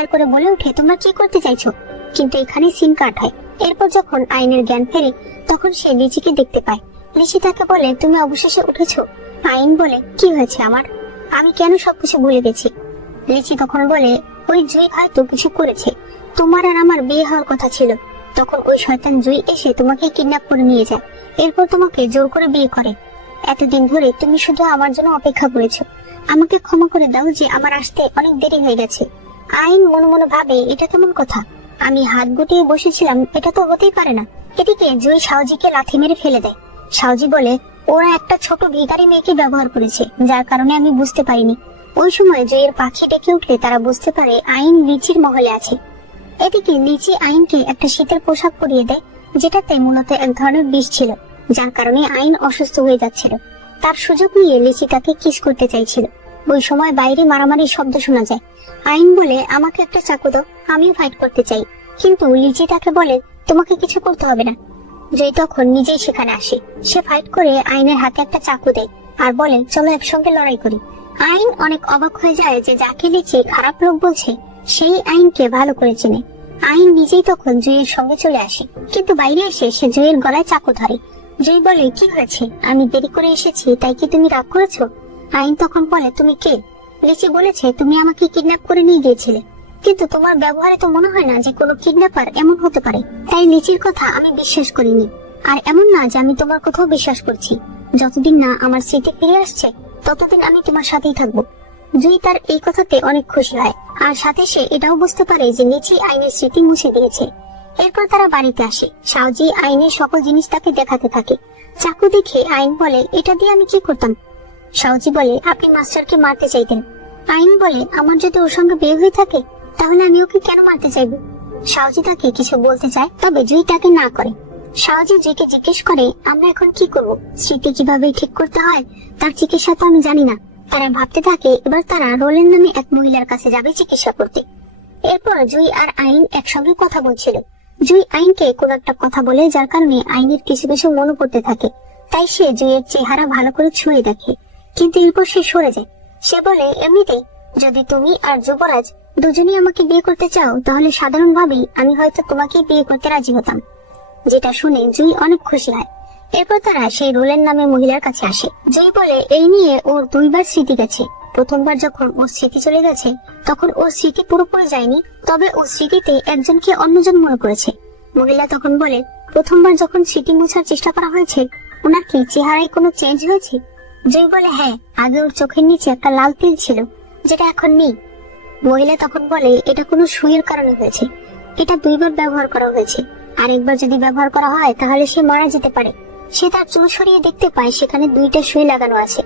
চিৎকার করে বলে ওঠে, তোমরা কি করতে চাইছো? কিন্তু এখানে সিন কাট হয়। এরপর যখন আইনের জ্ঞান ফেরে তখন সে লিচিকে দেখতে পায়। লিচি তাকে বলে, তুমি অবশেষে উঠেছো। আইন বলে, কি হয়েছে আমার? আমি কেন সবকিছু ভুলে গেছি? লিচি তখন বলে, ওই জুই হয়তো কিছু করেছে। তোমার আর আমার বিয়ে হওয়ার কথা ছিল, তখন ওই শয়তান জুই এসে তোমাকে কিডন্যাপ করে নিয়ে যায়। এরপর তোমাকে জোর করে বিয়ে করে। এতদিন ধরে তুমি শুধু আমার জন্য অপেক্ষা করেছো। আমাকে ক্ষমা করে দাও যে আমার আসতে অনেক দেরি হয়ে গেছে। আইন মনে মনে ভাবে, এটা কেমন কথা? আমি হাত গুটিয়ে বসেছিলাম, এটা তো হতেই পারে না। এদিকে জুই শাওজিকে লাথি মেরে ফেলে দেয়। শাওজি বলে, ওরা একটা ছোট ভিখারি মেয়েকে ব্যবহার করেছে, যার কারণে আমি বুঝতে পারিনি। ওই সময় জুইয়ের পাখি ডেকে উঠলে তারা বুঝতে পারে আইন লিচির মহলে আছে। এদিকে লিচি আইনকে একটা শীতের পোশাক পরিয়ে দেয়, যেটাতে মূলত এক ধরনের বিষ ছিল, যার কারণে আইন অসুস্থ হয়ে যাচ্ছিল। তার সুযোগ নিয়ে লিচি তাকে কিস করতে চাইছিল। ওই সময় বাইরে মারামারির শব্দ শোনা যায়। আইন বলে, আমাকে একটা চাকু দাও, আমিও ফাইট করতে চাই। কিন্তু লিচি তাকে বলে, তোমাকে কিছু করতে হবে না। জয় তখন নিজেই সেখানে আসে। সে ফাইট করে আইনের হাতে একটা চাকু দেয় আর বলে, চলো একসঙ্গে লড়াই করি। আইন অনেক অবাক হয়ে যায় যে যাকে লিচি খারাপ লোক বলছে সেই আইনকে ভালো করে চেনে। আইন নিজেই তখন জুইয়ের সঙ্গে চলে আসে, কিন্তু বাইরে এসে সে জুইয়ের গলায় চাকু ধরে। জুই বলে, কি হয়েছে? আমি দেরি করে এসেছি, তাই কি তুমি রাগ করেছো? আইন তখন বলে, তুমি কে? লিচি বলেছে তুমি আমাকে কিডন্যাপ করে নিয়ে গিয়েছিলে, কিন্তু তোমার ব্যবহারে তো মনে হয় না যে কোনো কিডন্যাপার এমন হতে পারে। তাই লিচির কথা আমি বিশ্বাস করিনি। আর এমন না যে আমি তোমার কথাও বিশ্বাস করছি। যতদিন না আমার স্মৃতি ফিরে আসছে ততদিন আমি তোমার সাথেই থাকবো। জুই তার এই কথাতে অনেক খুশি হয়, আর সাথে সে এটাও বুঝতে পারে যে লিচি আইনের স্মৃতি মুছে দিয়েছে। এরপর তারা বাড়িতে আসে। শাওজি আইনের সকল জিনিস তাকে দেখাতে থাকে। চাকু দেখে আইন বলে, এটা দিয়ে আমি কি করতাম? শাওজি বলে, আপনি মাস্টারকে মারতে চাইতেন। আইন বলে, আমার যদি ওর সঙ্গে বিয়ে হয়ে থাকে তাহলে আমি ওকে কেন মারতে চাইবো? শাওজি তাকে কিছু বলতে চায়, তবে জুই তাকে না করে। শাওজি জুইকে জিজ্ঞেস করে, আমরা এখন কি করব? স্মৃতি কিভাবে ঠিক করতে হয় তার চিকিৎসা তো আমি জানি না। তারা ভাবতে থাকে এবার তারা রোলেন নামে এক মহিলার কাছে যাবে চিকিৎসা করতে। এরপর জুই আর আইন একসঙ্গে কথা বলছিল। জুই আইনকে কোন একটা কথা বলে, যার কারণে আইনের কিছু কিছু মনে পড়তে থাকে। তাই সে জুইয়ের চেহারা ভালো করে ছুঁয়ে দেখে, কিন্তু এরপর সে সরে যায়। সে বলে, এমনিতেই যদি তুমি আর যুবরাজ দুজনেই আমাকে বিয়ে করতে চাও তাহলে সাধারণভাবেই আমি হয়তো তোমাকে বিয়ে করতে রাজি হতাম। যেটা শুনে জুই অনেক খুশি হয়। এরপর তারা সেই রোলেন নামে মহিলার কাছে আসে। জুই বলে, এই নিয়ে ওর দুইবার স্মৃতি গেছে। প্রথমবার যখন ওর স্মৃতি চলে গেছে তখন ওর স্মৃতি পুরোপুরি যায়নি, তবে ওর স্মৃতিতে একজনকে অন্যজন মনে করেছে। মহিলা তখন বলে, প্রথমবার যখন স্মৃতি মোছার চেষ্টা করা হয়েছে ওনার কি চেহারায় কোনো চেঞ্জ হয়েছে? জুই বলে, হ্যাঁ, আগে ওর চোখের নিচে একটা লাল তিল ছিল, যেটা এখন নেই। মহিলা তখন বলে, এটা কোনো সুইয়ের কারণে হয়েছে। এটা দুইবার ব্যবহার করা হয়েছে, আর একবার যদি ব্যবহার করা হয় তাহলে সে মারা যেতে পারে। সে তার চুল সরিয়ে দেখতে পায় সেখানে দুইটা সুই লাগানো আছে।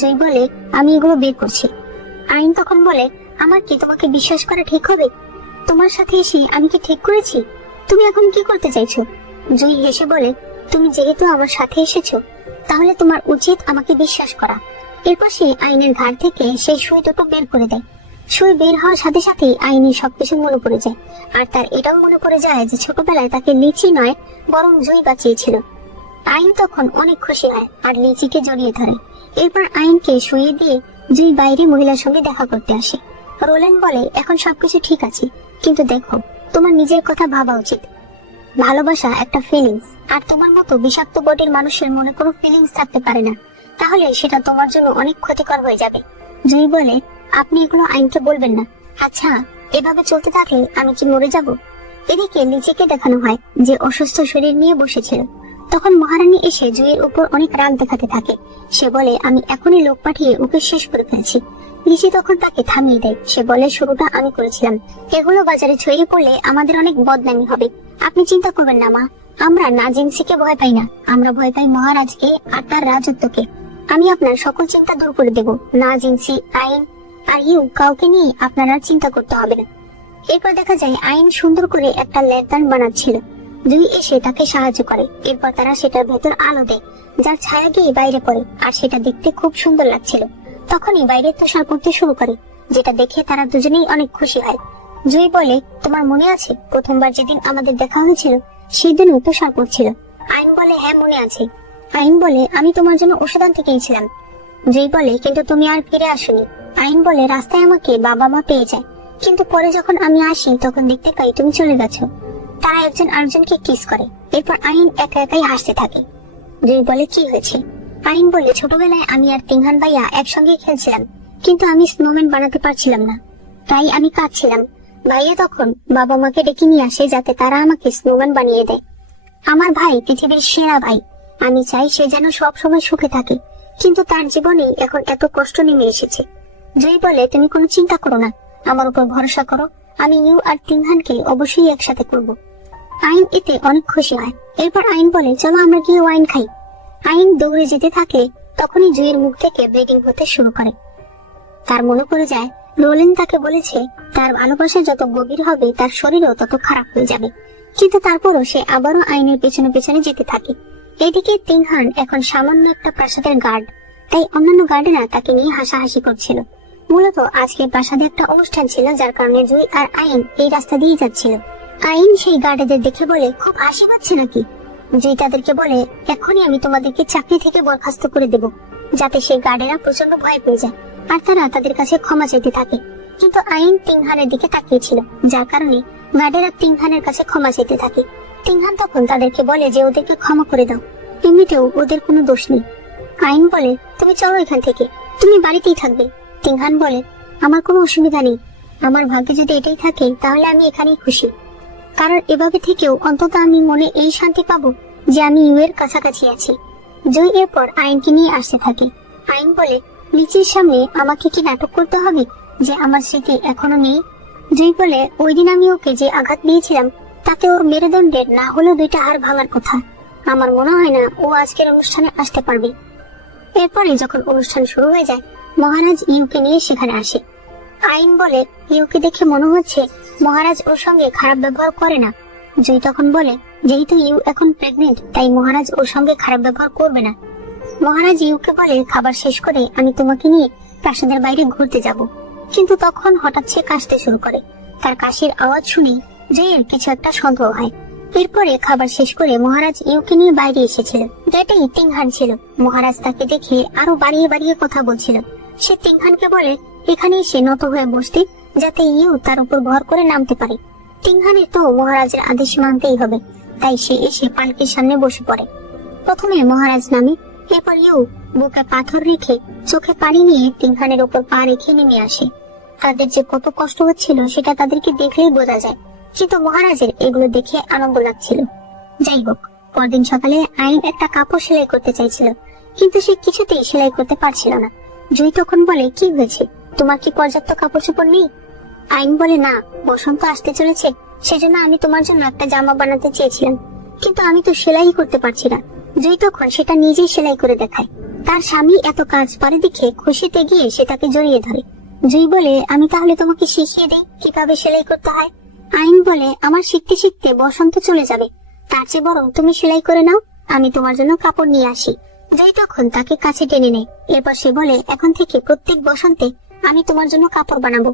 জুই বলে, আমি এগুলো বের করছি। আইন তখন বলে, আমার কি তোমাকে বিশ্বাস করা ঠিক হবে? তোমার সাথে এসে আমি কি ঠিক করেছি? তুমি এখন কি করতে চাইছো? জুই হেসে বলে, তুমি যেহেতু আমার সাথে এসেছো তাহলে তোমার উচিত আমাকে বিশ্বাস করা। এরপর সে আইনের ঘাড় থেকে সেই সুই দুটো বের করে দেয়। সুই বের হওয়ার সাথে সাথেই আইনের সবকিছু মনে পড়ে যায়, আর তার এটাও মনে পড়ে যায় যে ছোটবেলায় তাকে লিচি নয় বরং জুই বাঁচিয়েছিল। আইন তখন অনেক খুশি হয় আর লিচিকে জড়িয়ে ধরে। এরপর আইনকে শুইয়ে দিয়ে জুই বাইরে মহিলার সঙ্গে দেখা করতে আসে। রোলেন বলে, এখন সবকিছু ঠিক আছে, কিন্তু দেখো তোমার নিজের কথা ভাবা উচিত। ভালোবাসা একটা ফিলিংস, আর তোমার মতো বিষাক্ত বডির মানুষের মনে কোনো ফিলিংস থাকতে পারে না, তাহলে সেটা তোমার জন্য অনেক ক্ষতিকর হয়ে যাবে। জুই বলে, আপনি এগুলো আইনকে বলবেন না। আচ্ছা, এভাবে চলতে থাকলে আমি কি মরে যাব? এদিকে লিচিকে দেখানো হয় যে অসুস্থ শরীর নিয়ে বসেছিল। তখন মহারানী এসে জুইয়ের উপর অনেক রাগ দেখাতে থাকে। সে বলে, আমি এখনই লোক পাঠিয়ে ওকে শেষ করে ফেলছি। লিচি তখন তাকে থামিয়ে দেয়। সে বলে, শুরুটা আমি করেছিলাম, এগুলো বাজারে ছড়িয়ে পড়লে আমাদের অনেক বদনামি হবে। আপনি চিন্তা করবেন না মা, আমরা নাজিনসিকে ভয় পাই না, আমরা ভয় পাই মহারাজকে আর তার রাজত্বকে। আমি আপনার সকল চিন্তা দূর করে দেব। নাজিনসি, আইন আর ইউ কাউকে নিয়ে আপনার আর চিন্তা করতে হবে না। এরপর দেখা যায় আইন সুন্দর করে একটা ল্যান্টার্ন বানাচ্ছিল। জুই এসে তাকে সাহায্য করে। এরপর তারা সেটার ভেতর আলো দেয়, যার ছায়া গিয়ে বাইরে পড়ে, আর সেটা দেখতে খুব সুন্দর লাগছিল। তখনই বাইরে তুষার পড়তে শুরু করে, যেটা দেখে তারা দুজনেই অনেক খুশি হয়। জুই বলে, তোমার মনে আছে প্রথমবার যেদিন আমাদের দেখা হয়েছিল সেদিনও তুষার পড়ছিল? আইন বলে, হ্যাঁ মনে আছে। আইন বলে, আমি তোমার জন্য ওষুধ আনতে গিয়েছিলাম। জুই বলে, কিন্তু তুমি আর ফিরে আসোনি। আইন বলে, রাস্তায় আমাকে বাবা মা পেয়ে যায়, কিন্তু পরে যখন আমি আসি তখন দেখতে পাই তুমি চলে গেছো। তারা একজন আরেকজনকে কিস করে। এরপর আইন একা একাই হাসতে থাকে। জুই বলে কি হয়েছে? আইন বলে ছোটবেলায় আমি আর তিনহান ভাইয়া একসঙ্গে খেলছিলাম, কিন্তু আমি স্নোম্যান বানাতে পারছিলাম না, তাই আমি কাঁদছিলাম। ভাইয়া তখন বাবা মাকে ডেকে নিয়ে আসে যাতে তারা আমাকে স্নোম্যান বানিয়ে দেয়। আমার ভাই পৃথিবীর সেরা ভাই, আমি চাই সে যেন সব সময় সুখে থাকে, কিন্তু তার জীবনে এখন এত কষ্ট নেমে এসেছে। জুই বলে তুমি কোনো চিন্তা করো না, আমার উপর ভরসা করো, আমি ইউ আর তিনহানকে অবশ্যই একসাথে করব। আইন এতে অনেক খুশি হয়। এরপর আইন বলে চলো আমরা গিয়ে ওয়াইন খাই। আইন দৌড়ে যেতে থাকে, তখনই জুইয়ের মুখ থেকে ব্লিডিং হতে শুরু করে। তার মনে পড়ে যায় রোলেন তাকে বলেছে তার ভালোবাসা যত গভীর হবে তার শরীরও তত খারাপ হয়ে যাবে, কিন্তু তারপরও সে আবারও আইনের পেছনে পেছনে যেতে থাকে। এদিকে তিনহান এখন সামান্য একটা প্রাসাদের গার্ড, তাই অন্যান্য গার্ডেরা তাকে নিয়ে হাসাহাসি করছিল। মূলত আজকে প্রাসাদে একটা অনুষ্ঠান ছিল, যার কারণে জুই আর আইন এই রাস্তা দিয়ে যাচ্ছিল। আইন সেই গার্ডেদের দেখে বলে খুব হাসি পাচ্ছে নাকি? জুই তাদেরকে বলে এখনই আমি তোমাদেরকে চাকরি থেকে বরখাস্ত করে দেব, যাতে সেই গার্ডেরা প্রচন্ড ভয় পেয়ে যায় আর তারা তাদের কাছে ক্ষমা চাইতে থাকে। কিন্তু আইন তিনহানের দিকে তাকিয়েছিল, যার কারণে গার্ডেরা তিনহানের কাছে ক্ষমা চাইতে থাকে। তিনহান তখন তাদেরকে বলে যে ওদেরকে ক্ষমা করে দাও, এমনিতেও ওদের কোনো দোষ নেই। আইন বলে তুমি চলো এখান থেকে, তুমি বাড়িতেই থাকবে। তিনহান বলে আমার কোনো অসুবিধা নেই, আমার ভাগ্যে যদি এটাই থাকে তাহলে আমি এখানেই খুশি, কারণ এভাবে থেকেও অন্তত আমি মনে এই শান্তি পাবো যে আমি ইউ এর কাছাকাছি আছি। জুই এরপর আইনকে নিয়ে আসতে থাকে। আইন বলে লিচির সামনে আমাকে কি নাটক করতে হবে যে আমার স্মৃতি এখনো নেই? জুই বলে ওই দিন আমি ওকে যে আঘাত দিয়েছিলাম তাতে ওর মেরুদণ্ডের না হলেও 2টা হাড় ভাঙার কথা। আমার মনে হয় না ও আজকের অনুষ্ঠানে আসতে পারবে। এরপরে যখন অনুষ্ঠান শুরু হয়ে যায়, মহারাজ ইউকে নিয়ে সেখানে আসে। আইন বলে ইউকে দেখে মনে হচ্ছে মহারাজ ওর সঙ্গে খারাপ ব্যবহার করে না। জুই তখন বলে যেহেতু ইউ এখন প্রেগনেন্ট তাই মহারাজ ওর সঙ্গে খারাপ ব্যবহার করবে না। মহারাজ ইউকে বলে খাবার শেষ করে আমি তোমাকে নিয়ে প্রাসাদের বাইরে ঘুরতে যাব। কিন্তু তখন হঠাৎ সে কাশতে শুরু করে। তার কাশির আওয়াজ শুনে জুইয়ের কিছু একটা সন্দেহ হয়। এরপরে খাবার শেষ করে মহারাজ ইউকে নিয়ে বাইরে এসেছিল। এটাই তিনহান ছিল। মহারাজ তাকে দেখে আরো বাড়িয়ে বাড়িয়ে কথা বলছিল। সে তিনহানকে বলে এখানে এসে নত হয়ে বসতে, যাতে ইউ তার উপর ভর করে নামতে পারে। তিনহানের তো মহারাজের আদেশ মানতেই হবে, তাই সে এসে পালকির সামনে বসে পড়ে। প্রথমে মহারাজ নামে, এরপর ইউ বুকে পাথর রেখে চোখে পানি নিয়ে তিনহানের উপর পা রেখে নেমে আসে। তাদের যে কত কষ্ট হচ্ছিল সেটা তাদেরকে দেখলেই বোঝা যায়, কিন্তু মহারাজের এগুলো দেখে আনন্দ লাগছিল। যাই হোক, পরদিন সকালে আইন একটা কাপড় সেলাই করতে চাইছিল, কিন্তু সে কিছুতেই সেলাই করতে পারছিল না। জুই তখন বলে কি হয়েছে, তোমার কি পর্যাপ্ত কাপড় চোপড় নেই? আইন বলে না, বসন্ত আসতে চলেছে, সেজন্য আমি তোমার জন্য একটা জামা বানাতে চেয়েছিলাম, কিন্তু আমি তো সেলাই করতে পারছি না। জুই তখন সেটা নিজেই সেলাই করে দেখায়। তার স্বামী এত কাজ পারে দেখে খুশিতে গিয়ে সে তাকে জড়িয়ে ধরে। জুই বলে আমি তাহলে তোমাকে শিখিয়ে দেই কিভাবে সেলাই করতে হয়। আইন বলে আমার শিখতে শিখতে বসন্ত চলে যাবে, তার চেয়ে বরং তুমি সেলাই করে নাও, আমি তোমার জন্য কাপড় নিয়ে আসি। জুই তখন তাকে কাছে টেনে নেয়। এরপর সে বলে এখন থেকে প্রত্যেক বসন্তে আমি তোমার জন্য কাপড় বানাবো।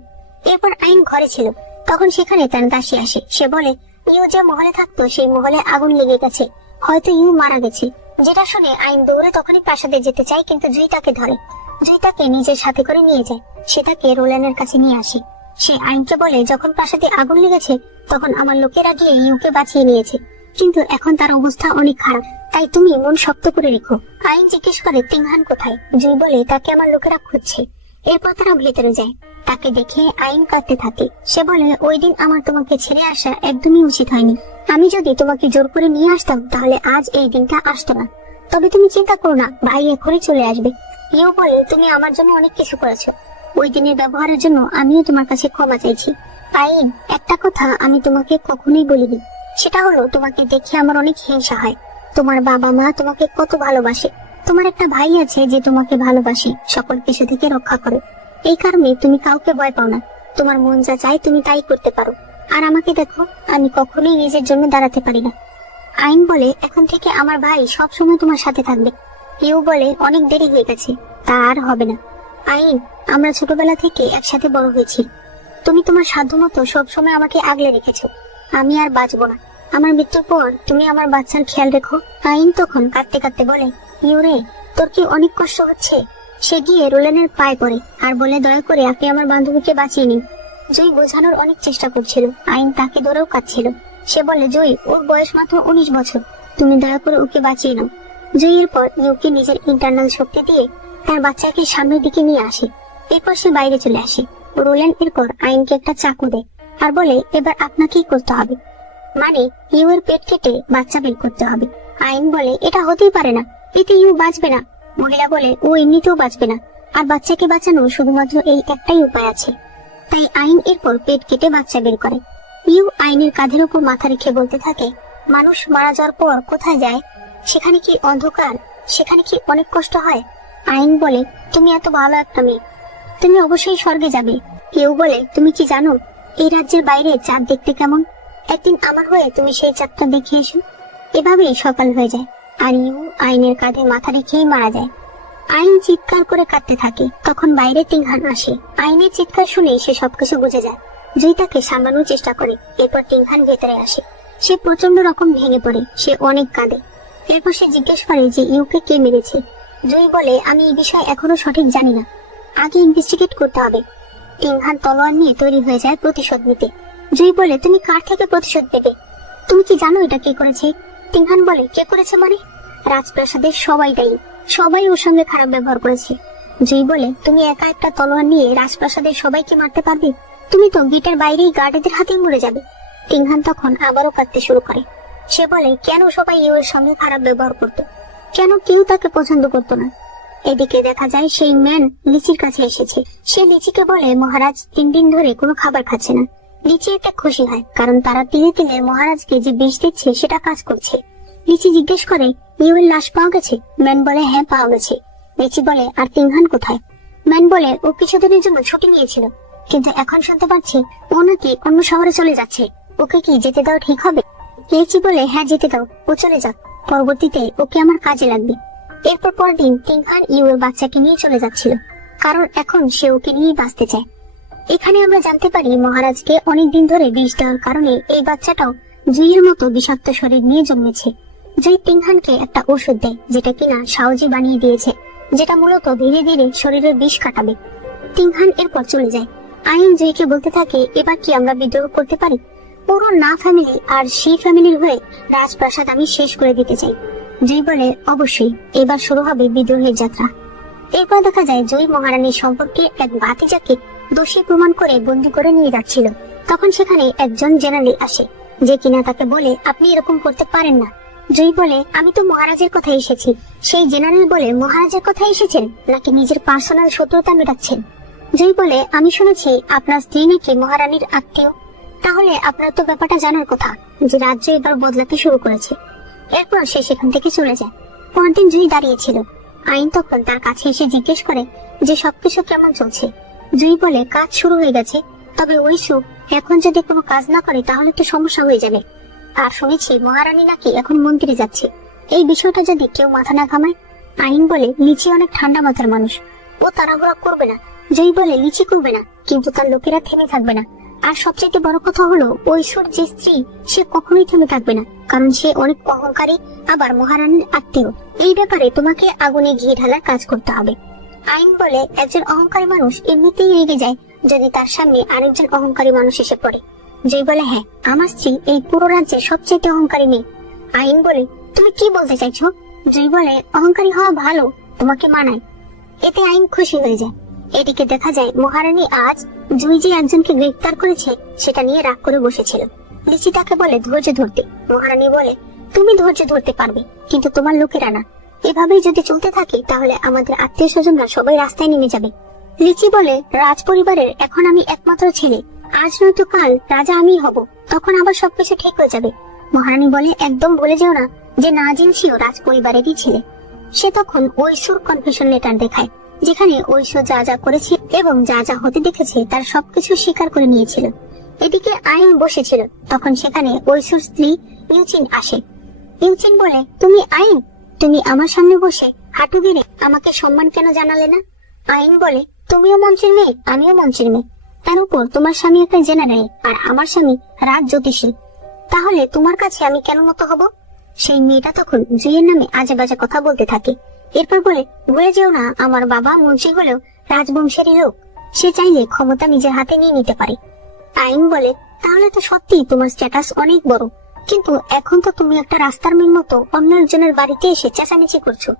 এরপর আইন ঘরে ছিল, তখন সেখানে তার দাসী আসে। সে বলে ইউ যে মহলে থাকতো সেই মহলে আগুন লেগে গেছে, হয়তো ইউ মারা গেছে। যেটা শুনে আইন দৌড়ে তখনই প্রাসাদে যেতে চায়, কিন্তু জুই তাকে ধরে। জুই তাকে নিজের সাথে করে নিয়ে যায়। সে তাকে রোল্যানের কাছে নিয়ে আসে। সে আইনকে বলে যখন প্রাসাদে আগুন লেগেছে তখন আমার লোকেরা গিয়ে ইউকে বাঁচিয়ে নিয়েছে, কিন্তু এখন তার অবস্থা অনেক খারাপ, তাই তুমি মন শক্ত করে রেখো। আইন জিজ্ঞেস করে তিনহান কোথায়? জুই বলে তাকে আমার লোকেরা খুঁজছে। এরপর তারা ভেতরে যায়। তাকে দেখে আইন কাঁদতে থাকে। সে বলে ওই দিন আমার তোমাকে ছেড়ে আসা একদমই উচিত হয়নি। আমি যদি তোমাকে জোর করে নিয়ে আসতাম তাহলে আজ এই দিনটা আসতো না। তবে তুমি চিন্তা করো না, ভাই এখনই চলে আসবে। ইউ বলে তুমি আমার জন্য অনেক কিছু করেছো, ওই দিনের ব্যবহারের জন্য আমিও তোমার কাছে ক্ষমা চাইছি। আইন, একটা কথা আমি তোমাকে কখনোই বলিনি, সেটা হলো তোমাকে দেখে আমার অনেক হিংসা হয়। তোমার বাবা মা তোমাকে কত ভালোবাসে, তোমার একটা ভাই আছে যে তোমাকে ভালোবাসে, সকল কিছু থেকে রক্ষা করে। এই কারণে তুমি কাউকে ভয় পাও না, তোমার মন যা চায় তুমি তাই করতে পারো। আর আমাকে দেখো, আমি কখনোই নিজের জন্য দাঁড়াতে পারি না। আইন বলে এখন থেকে আমার ভাই সব সময় তোমার সাথে থাকবে। কেউ বলে অনেক দেরি হয়ে গেছে, তা আর হবে না। আইন, আমরা ছোটবেলা থেকে একসাথে বড় হয়েছি, তুমি তোমার সাধ্যমতো সবসময় আমাকে আগলে রেখেছো। আমি আর বাঁচবো না, আমার মৃত্যুর পর তুমি আমার বাচ্চার খেয়াল রেখো। আইন তখন কাঁদতে কাঁদতে বলে ইউরে, তোর কি অনেক কষ্ট হচ্ছে? সে গিয়ে রোলেনের পায়ে পড়ে আর বলে দয়া করে আপনি আমার বান্ধবীকে বাঁচিয়ে নিন। জয়ী বোঝানোর অনেক চেষ্টা করছিল, আইন তাকে ধরেও কাঁদছিল। সে বলে, জয়ী, ওর বয়স মাত্র 19 বছর, তুমি দয়া করে ওকে বাঁচিয়ে নাও। জয়ীর পর ইউকে নিজের ইন্টারনাল শক্তি দিয়ে তার বাচ্চাকে সামনের দিকে নিয়ে আসে। এরপর সে বাইরে চলে আসে। রোল্যান্ড এরপর আইনকে একটা চাকু দেয় আর বলে, এবার আপনাকেই করতে হবে, মানে ইউ এর পেট কেটে বাচ্চা বের করতে হবে। আইন বলে, এটা হতেই পারে না, এতে ইউ বাঁচবে না। মহিলা বলে, ও এমনিতেও বাঁচবে না, আর বাচ্চাকে বাঁচানোর শুধুমাত্র এই একটাই উপায় আছে। তাই আইন এরপর পেট কেটে বাচ্চা বের করে। ইউ আইনের কাঁধের উপর মাথা রেখে বলতে থাকে, মানুষ মারা যাওয়ার পর কোথায় যায়? সেখানে কি অন্ধকার? সেখানে কি অনেক কষ্ট হয়? আইন বলে, তুমি এত ভালো একটা মেয়ে, তুমি অবশ্যই স্বর্গে যাবে। ইউ বলে, তুমি কি জানো এই রাজ্যের বাইরে চাঁদ দেখতে কেমন? একদিন আমার হয়ে তুমি সেই চাঁদটা দেখে এসো। এভাবেই সকাল হয়ে যায় আর ইউ আইনের কাঁধে মাথা রেখেই মারা যায়। আইন চিৎকার করে কাঁদতে থাকে। তখন বাইরে তিংহান আসে। আইনের চিৎকার শুনে সে সবকিছু বুঝে যায়। জয়ী তাকে সামলানোর চেষ্টা করে। এরপর তিংহান ভেতরে আসে। সে প্রচন্ড রকম ভেঙে পড়ে, সে অনেক কাঁদে। এরপর সে জিজ্ঞেস করে যে ইউকে কে মেরেছে। জয়ী বলে, আমি এই বিষয়ে এখনো সঠিক জানি না, আগে ইনভেস্টিগেট করতে হবে। তিংহান তলোয়ার নিয়ে তৈরি হয়ে যায় প্রতিশোধ নিতে। জয়ী বলে, তুমি কার থেকে প্রতিশোধ দেবে? তুমি কি জানো এটা কে করেছে? তিংহান বলে, কে করেছে মানে? রাজপ্রাসাদের সবাই দায়ী, সবাই ওর সঙ্গে খারাপ ব্যবহার করেছে। জয়ী বলে, তুমি একা একটা তলোয়ার নিয়ে রাজপ্রাসাদের সবাইকে মারতে পারবে? তুমি তো গেটের বাইরেই গার্ডেদের হাতেই মরে যাবে। তিংহান তখন আবারও কাঁদতে শুরু করে। সে বলে, কেন সবাই ইউ এর সঙ্গে খারাপ ব্যবহার করতো? কেন কেউ তাকে পছন্দ করতো না? এদিকে দেখা যায় সেই ম্যান লিচির কাছে এসেছে। সে লিচিকে বলে, মহারাজ 3 দিন ধরে কোনো খাবার খাচ্ছে না। লিচি এতে খুশি হয়, কারণ তারা তিলে তিলে মহারাজকে যে বিষ দিচ্ছে সেটা কাজ করছে। লিচি জিজ্ঞেস করে, ইউ এর লাশ পাওয়া গেছে? ম্যান বলে, হ্যাঁ পাওয়া গেছে। লিচি বলে, আর তিংহান কোথায়? ম্যান বলে, ও কিছুদিনের জন্য ছুটি নিয়েছিল, কিন্তু এখন শুনতে পাচ্ছি ও নাকি অন্য শহরে চলে যাচ্ছে। ওকে কি যেতে দাও ঠিক হবে? লিচি বলে, হ্যাঁ যেতে দাও, ও চলে যাক, পরবর্তীতে ওকে আমার কাজে লাগবে। এরপর পরদিন তিংহান ইউ এর বাচ্চাকে নিয়ে চলে যাচ্ছিল, কারণ এখন সে ওকে নিয়েই বাঁচতে চায়। এখানে আমরা জানতে পারি মহারাজকে অনেকদিন ধরে বিষ দেওয়ার কারণে এই বাচ্চাটাও জুইয়ের মতো বিষাক্ত শরীর নিয়ে জন্মেছে। জুই তিংহানকে একটা ওষুধ দেয়, যেটা কিনা সাওজি বানিয়ে দিয়েছে, যেটা মূলত ধীরে ধীরে শরীরের বিষ কাটাবে। তিংহান এরপর চলে যায়। আইন জুইকে বলতে থাকে, এবার কি আমরা বিদ্রোহ করতে পারি? পুরো না ফ্যামিলি আর সেই ফ্যামিলির হয়ে রাজপ্রাসাদ আমি শেষ করে দিতে চাই। জুই বলে, অবশ্যই, এবার শুরু হবে বিদ্রোহের যাত্রা। এরপর দেখা যায় জুই মহারানীর সম্পর্কে এক ভাতিজাকে দোষী প্রমাণ করে বন্দী করে নিয়ে যাচ্ছিল। তখন সেখানে একজন জেনারেল আসে, যে কিনা তাকে বলে, আপনি এরকম করতে পারেন না। জুই বলে, আমি তো মহারাজের কথা এসেছি। সেই জেনারেল বলে, মহারাজের কথা এসেছেন নাকি নিজের পার্সোনাল শত্রুতা মেটাচ্ছেন? জুই বলে, আমি শুনেছি আপনার স্ত্রী নাকি মহারানীর আত্মীয়। তাহলে আপনার তো ব্যাপারটা জানার কথা যে রাজ্য এবার বদলাতে শুরু করেছে। এরপর সে সেখান থেকে চলে যায়। পরদিন জুই দাঁড়িয়েছিল। আইন তখন তার কাছে এসে জিজ্ঞেস করে যে সবকিছু কেমন চলছে। জুই বলে, কাজ শুরু হয়ে গেছে, তবে ওই সু এখন যদি কোনো কাজ না করে তাহলে তো সমস্যা হয়ে যাবে। আর শুনেছি মহারানী নাকি এখন মন্দিরে যাচ্ছে, এই বিষয়টা যদি কেউ মাথা না ঘামায়। আইন বলে, লিচি অনেক ঠান্ডা মাথার মানুষ, ও তাড়াহুড়া করবে না। জুই বলে, লিচি করবে না, কিন্তু তার লোকেরা থেমে থাকবে না। আর সবচেয়ে বড় কথা হলো, ঐশ্বর যে স্ত্রী সে কখনোই থেমে থাকবে না, কারণ সে অনেক অহংকারী, আবার মহারানীর আত্মীয়। এই ব্যাপারে তোমাকে আগুনে ঘি ঢালার কাজ করতে হবে। আইন বলে, একজন অহংকারী মানুষ এমনিতেই রেগে যায় যদি তার সামনে আরেকজন অহংকারী মানুষ এসে পড়ে। জয় বলে, হ্যাঁ, আমার স্ত্রী এই পুরো রাজ্যের সবচেয়ে অহংকারী মেয়ে। আইন বলে, তুমি কি বলতে চাইছো? জয় বলে, অহংকারী হওয়া ভালো, তোমাকে মানায়। এতে আইন খুশি হয়ে যায়। এদিকে দেখা যায় মহারানী আজ জুই যে একজনকে গ্রেফতার করেছে সেটা নিয়ে রাগ করে বসেছিল। লিচি তাকে বলে ধৈর্য ধরতে। মহারানী বলে, তুমি ধৈর্য ধরতে পারবে, কিন্তু তোমার লোকেরা না। এভাবেই যদি চলতে থাকে তাহলে আমাদের আত্মীয় স্বজনরা সবাই রাস্তায় নেমে যাবে। লিচি বলে, রাজ পরিবারের এখন আমি একমাত্র ছেলে, আজ নয়তো কাল রাজা আমিই হব, তখন আবার সবকিছু ঠিক হয়ে যাবে। মহারানী বলে, একদম ভুলে যেও না যে নাজিনসিও রাজ পরিবারেরই ছেলে। সে তখন ঐশ্বর কনফেশন লেটার দেখায়, যেখানে ঐশ্বর যা যা করেছে এবং যা যা হতে দেখেছে তার সবকিছু স্বীকার করে নিয়েছিল। এদিকে আইন বসেছিল। তখন সেখানে ঐশ্বর স্ত্রী ইউচিন আসে। ইউচিন বলে, তুমি আইন, তুমি আমার সামনে বসে হাঁটু গেড়ে আমাকে সম্মান কেন জানালে না? আইন বলে, তুমিও মঞ্চের মেয়ে, আমিও মঞ্চের মেয়ে, তার উপর তোমার স্বামী একটা জেনারেল আর আমার স্বামী রাজ জ্যোতিষী, তাহলে তোমার কাছে আমি কেন মতো হব? সেই মেয়েটা তখন জুইয়ের নামে আজে বাজে কথা বলতে থাকে। এরপর বলে, ভুলে যেও না আমার বাবা মন্ত্রী হলেও রাজবংশেরই লোক, সে চাইলে ক্ষমতা নিজের হাতে নিয়ে নিতে পারে। আইন বলে, তাহলে তো সত্যি তোমার স্ট্যাটাস অনেক বড়, কিন্তু এখন তো তুমি একটা রাস্তার মেয়ের মতো অন্য একজনের বাড়িতে এসে চেঁচামেচি করছো।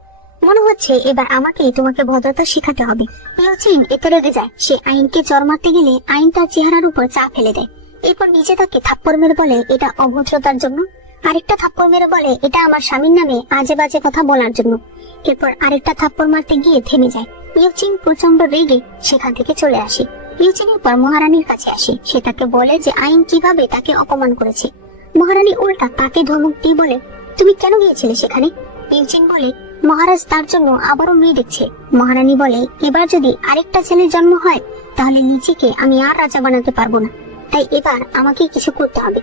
মনে হচ্ছে এবার আমাকেই তোমাকে ভদ্রতা শিখাতে হবে। ইউচিন এতে রেগে যায়। সে আইনকে চড় মারতে গেলে আইন তার চেহারার উপর চা ফেলে দেয়। এরপর নিজে তাকে থাপ্পড় মেরে বলে এটা অভদ্রতার জন্য, আরেকটা থাপ্পড় মেরে বলে এটা আমার স্বামীর নামে আজে বাজে কথা বলার জন্য। এরপর আরেকটা থাপ্পড় মারতে গিয়ে থেমে যায়। ইউচিন প্রচন্ড রেগে সেখান থেকে চলে আসে। ইউচিনের পর মহারানীর কাছে আসে। সে তাকে বলে যে আইন কিভাবে তাকে অপমান করেছে। মহারানী উল্টা তাকে ধমক দিয়ে বলে, তুমি কেন গিয়েছিলে সেখানে? ইউচিন বলে, মহারাজ তার জন্য আবারও মেয়ে দেখছে। মহারানী বলে, এবার যদি আরেকটা ছেলের জন্ম হয় তাহলে লিচিকে আমি আর রাজা বানাতে পারবো না, তাই এবার আমাকে কিছু করতে হবে।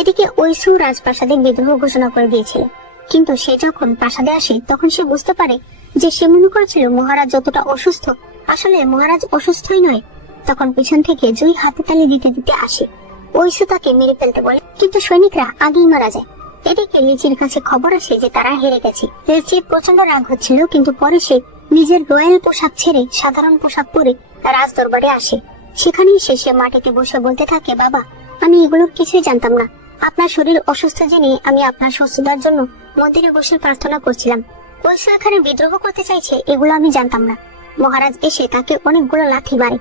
এদিকে ঐশু রাজপ্রাসাদে বিদ্রোহ ঘোষণা করে দিয়েছিল, কিন্তু সে যখন প্রাসাদে আসে তখন সে বুঝতে পারে যে সে মনে করেছিল মহারাজ যতটা অসুস্থ, আসলে মহারাজ অসুস্থই নয়। তখন পিছন থেকে জুই হাতে তালি দিতে দিতে আসে। ঐশু তাকে মেরে ফেলতে বলে, কিন্তু সৈনিকরা আগেই মারা যায়। এদিকে লিচির কাছে খবর আসে যে তারা হেরে গেছে। লিচির প্রচন্ড রাগ হচ্ছিল, কিন্তু পরে সে নিজের রয়্যাল পোশাক ছেড়ে সাধারণ পোশাক পরে রাজ দরবারে আসে। সেখানেই সে মাটিতে বসে বলতে থাকে, বাবা, আমি এগুলোর কিছুই জানতাম না। আপনার শরীর অসুস্থ জেনে আমি আপনার সুস্থতার জন্য মন্দিরে বসে প্রার্থনা করছিলাম। ঐশু এখানে বিদ্রোহ করতে চাইছে এগুলো আমি জানতাম না। মহারাজ এসে তাকে অনেকগুলো লাথি মারে।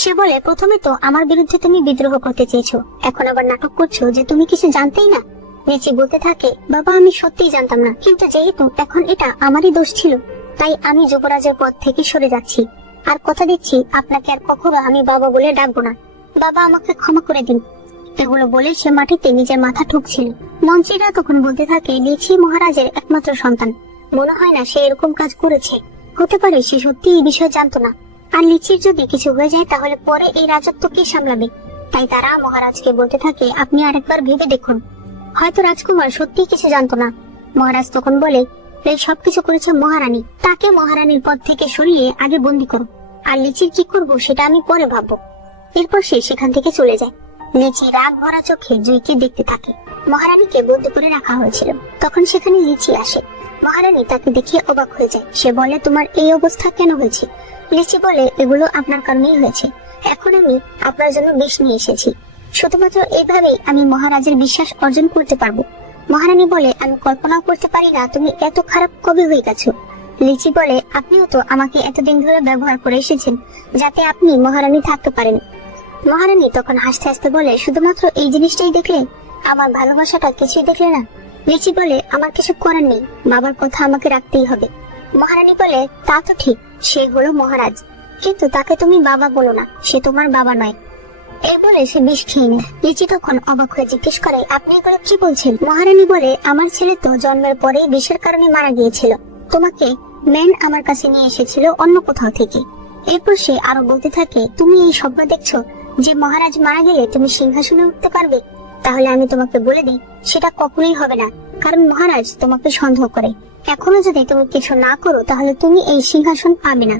সে বলে, প্রথমে তো আমার বিরুদ্ধে তুমি বিদ্রোহ করতে চেয়েছো, এখন আবার নাটক করছো যে তুমি কিছু জানতেই না। লিচি বলতে থাকে, বাবা, আমি সত্যিই জানতাম না, কিন্তু যেহেতু এখন এটা আমারই দোষ ছিল, তাই আমি যুবরাজের পদ থেকে সরে যাচ্ছি। আর কথা দিচ্ছি আপনাকে আর কখনো আমি বাবা বলে ডাকবো না। বাবা, আমাকে ক্ষমা করে দিন। এগুলো বলে সে মাটিতে নিজের মাথা ঠুকছিল। মন্ত্রীরা তখন বলতে থাকে, লিচি মহারাজের একমাত্র সন্তান, মনে হয় না সে এরকম কাজ করেছে। হতে পারে সে সত্যি এই বিষয়ে জানতো না। আর লিচির যদি কিছু হয়ে যায় তাহলে পরে এই রাজত্ব কে সামলাবে? তাই তারা মহারাজকে বলতে থাকে, আপনি আরেকবার ভেবে দেখুন, হয়তো রাজকুমার সত্যি কিছু জানতো না। মহারাজ তখন বলে, এই সবকিছু করেছে মহারানী, তাকে মহারানীর পদ থেকে সরিয়ে আগে বন্দি করো, আর লিচির কি করবো সেটা আমি পরে ভাববো। এরপর সে সেখান থেকে চলে যায়। লিচি রাগ ভরা চোখে জুইকে দেখতে থাকে। মহারানীকে বন্দি করে রাখা হয়েছিল। তখন সেখানে লিচি আসে। মহারানী তাকে দেখে অবাক হয়ে যায়। সে বলে, তোমার এই অবস্থা কেন হয়েছে? লিচি বলে, এগুলো আপনার কারণেই হয়েছে। এখন আমি আপনার জন্য বিষ নিয়ে এসেছি। শুধুমাত্র এইভাবেই আমি মহারাজের বিশ্বাস অর্জন করতে পারবো। মহারানী বলে, আমি কল্পনাও করতে পারি না তুমি এত খারাপ কবে হয়ে গেছো। লিচি বলে, আপনিও তো আমাকে এতদিন ধরে ব্যবহার করে এসেছেন যাতে আপনি মহারানী থাকতে পারেন। মহারানী তখন হাসতে হাসতে বলে, শুধুমাত্র এই জিনিসটাই দেখলে? আমার ভালোবাসাটা কিছুই দেখলে না? লিচি বলে, আমার কিছু করার নেই, বাবার কথা আমাকে রাখতেই হবে। মহারানী বলে, তা তো ঠিক, সে হলো মহারাজ, কিন্তু তাকে তুমি বাবা বলো না, সে তোমার বাবা নয়। এই বলে সে বিষ খেয়ে নেয়। লিচি তখন অবাক হয়ে জিজ্ঞেস করে, আপনি এগুলো কি বলছেন? মহারানী বলে, আমার ছেলে তো জন্মের পরে বিষের কারণে মারা গিয়েছিল। তোমাকে ম্যান আমার কাছে নিয়ে এসেছিল অন্য কোথাও থেকে। এরপর সে আরো বলতে থাকে, তুমি এই স্বপ্ন দেখছো যে মহারাজ মারা গেলে তুমি সিংহাসনে উঠতে পারবে? তাহলে আমি তোমাকে বলে দিই, সেটা কখনোই হবে না, কারণ মহারাজ তোমাকে সন্দেহ করে। এখনো যদি তুমি কিছু না করো তাহলে তুমি এই সিংহাসন পাবে না,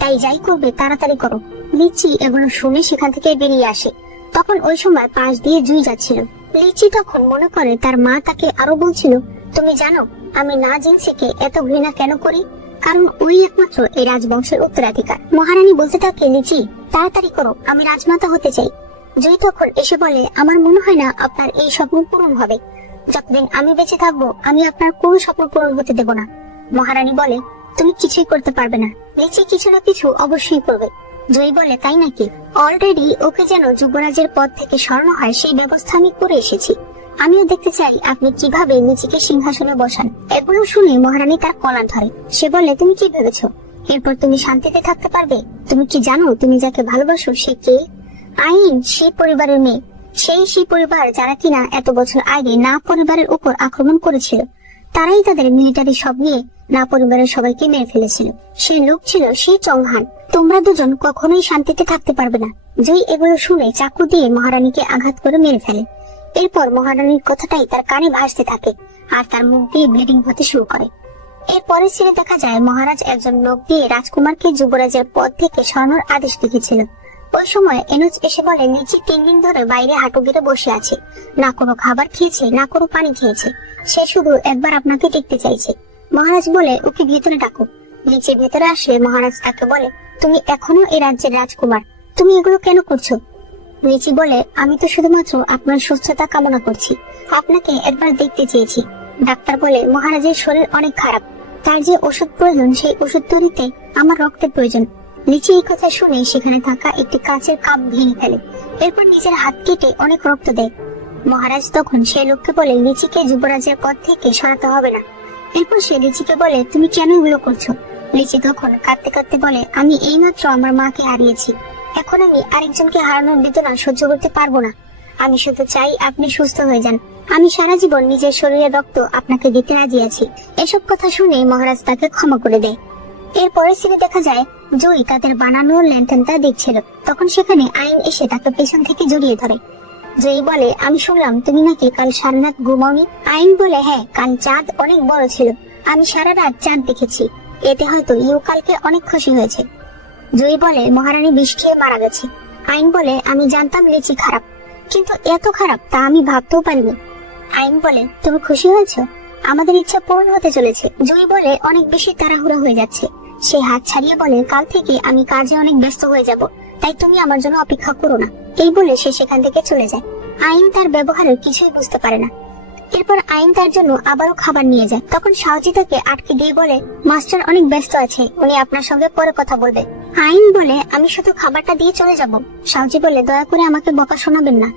তাই যাই করবে তাড়াতাড়ি করো। লিচি এগুলো শুনে সেখান থেকে বেরিয়ে আসে। তখন ওই সময় পাশ দিয়ে জুই যাচ্ছিল। লিচি তখন মনে করে তার মা তাকে আরো বলছিল, তুমি জানো আমি না জিনসিকে এত ঘৃণা কেন করি? কারণ ওই একমাত্র এই রাজবংশের উত্তরাধিকার। মহারানী বলতে থাকে, লিচি তাড়াতাড়ি করো, আমি রাজমাতা হতে চাই। জুই তখন এসে বলে, আমার মনে হয় না আপনার এই স্বপ্ন পূরণ হবে। যতদিন আমি বেঁচে থাকবো আমি আপনার কোনো স্বপ্ন পূরণ হতে দেব না। মহারানী বলে, তুমি কিছুই করতে পারবে না, লিচি কিছু না কিছু অবশ্যই করবে। জুই বলে, তাই নাকি? অলরেডি ওকে যেন যুবরাজের পদ থেকে সরানো হয় সেই ব্যবস্থা আমি করে এসেছি। আমিও দেখতে চাই আপনি কিভাবে লিচিকে সিংহাসনে বসান। এগুলো শুনে মহারানী তার কলা ধরে। সে বলে, তুমি কি ভেবেছো এরপর তুমি শান্তিতে থাকতে পারবে? তুমি কি জানো তুমি যাকে ভালোবাসো সে কে? আইন সেই পরিবারের মেয়ে, সেই পরিবার যারা কিনা এত বছর আগে না পরিবারের উপর আক্রমণ করেছিল। তারাই তাদের মিলিটারি সব নিয়ে না পরিবারের সবাইকে মেরে ফেলেছিল। সে লোক ছিল সেই চংহান। তোমরা দুজন কখনোই শান্তিতে থাকতে পারবে না। জুই এগুলো শুনে চাকু দিয়ে মহারানীকে আঘাত করে মেরে ফেলে। এরপর মহারানীর কথাটাই তার কানে ভাসতে থাকে আর তার মুখ দিয়ে ব্লিডিং হতে শুরু করে। এরপরে ছেলে দেখা যায় মহারাজ একজন লোক দিয়ে রাজকুমারকে যুবরাজের পদ থেকে সরানোর আদেশ লিখেছিল। ওই সময় এনুজ এসে বলে, লিচি 3 দিন ধরে বাইরে হাঁটু গেড়ে বসে আছে, না কোনো খাবার খেয়েছে না কোনো পানি খেয়েছে, সে শুধু একবার আপনাকে দেখতে চাইছে। মহারাজ বলে, ওকে ভেতরে ডাকো। লিচি ভেতরে আসলে মহারাজ তাকে বলে, তুমি এখনো এই রাজ্যের রাজকুমার, তুমি এগুলো কেন করছো? লিচি বলে, আমি তো শুধুমাত্র আপনার সুস্থতা কামনা করছি, আপনাকে একবার দেখতে চেয়েছি। ডাক্তার বলে, মহারাজের শরীর অনেক খারাপ, তার যে ওষুধ প্রয়োজন সেই ওষুধ তৈরিতে আমার রক্তের প্রয়োজন। লিচি এই কথা শুনে সেখানে থাকা একটি কাচের কাপ ভেঙে ফেলে, এরপর নিজের হাত কেটে অনেক রক্ত দেয়। মহারাজ তখন সেই লোককে বলে, লিচিকে যুবরাজের পদ থেকে সরাতে হবে না। এরপর সে লিচিকে বলে, তুমি কেন এগুলো করছো? লিচি তখন কাঁদতে কাঁদতে বলে, আমি এইমাত্র আমার মাকে হারিয়েছি, এখন আমি আরেকজনকে হারানোর বেদনা সহ্য করতে পারবো না। আমি শুধু চাই আপনি সুস্থ হয়ে যান, আমি সারা জীবন নিজের শরীরের রক্ত আপনাকে দিতে রাজি আছি। এসব কথা শুনে মহারাজ তাকে ক্ষমা করে দেয়। এরপরে সিনে দেখা যায় জুই তাদের বানানো ল্যান্টার্নটা দেখছিল, তখন সেখানে আইন এসে তাকে পেছন থেকে জড়িয়ে ধরে। জয়ী বলে, আমি শুনলাম তুমি নাকি কাল সারা রাত ঘুমাওনি। আইন বলে, হ্যাঁ, কাল চাঁদ অনেক বড় ছিল, আমি সারা রাত চাঁদ দেখেছি, এতে হয়তো ইউ কালকে অনেক খুশি হয়েছে। জয়ী বলে, মহারানী বিষ খেয়ে মারা গেছে। আইন বলে, আমি জানতাম লিচি খারাপ, কিন্তু এত খারাপ তা আমি ভাবতেও পারিনি। আইন বলে, তুমি খুশি হয়েছো? আমাদের ইচ্ছা পূরণ হতে চলেছে। জয়ী বলে, অনেক বেশি তাড়াহুড়ো হয়ে যাচ্ছে। সে হাত ছাড়িয়ে বলে, কাল থেকে আমি কাজে অনেক ব্যস্ত হয়ে যাব, তাই তুমি আমার জন্য অপেক্ষা করো না। এই বলে সে সেখান থেকে চলে যায়। আইন তার ব্যবহারের কিছুই বুঝতে পারে না। এরপর আইন তার জন্য আবারও খাবার নিয়ে যায়, তখন সাউজি তাকে আটকে দিয়ে বলে, মাস্টার অনেক ব্যস্ত আছে, উনি আপনার সঙ্গে পরে কথা বলবে। আইন বলে, আমি শুধু খাবারটা দিয়ে চলে যাব। সাউজি বলে, দয়া করে আমাকে বকা শোনাবেন না।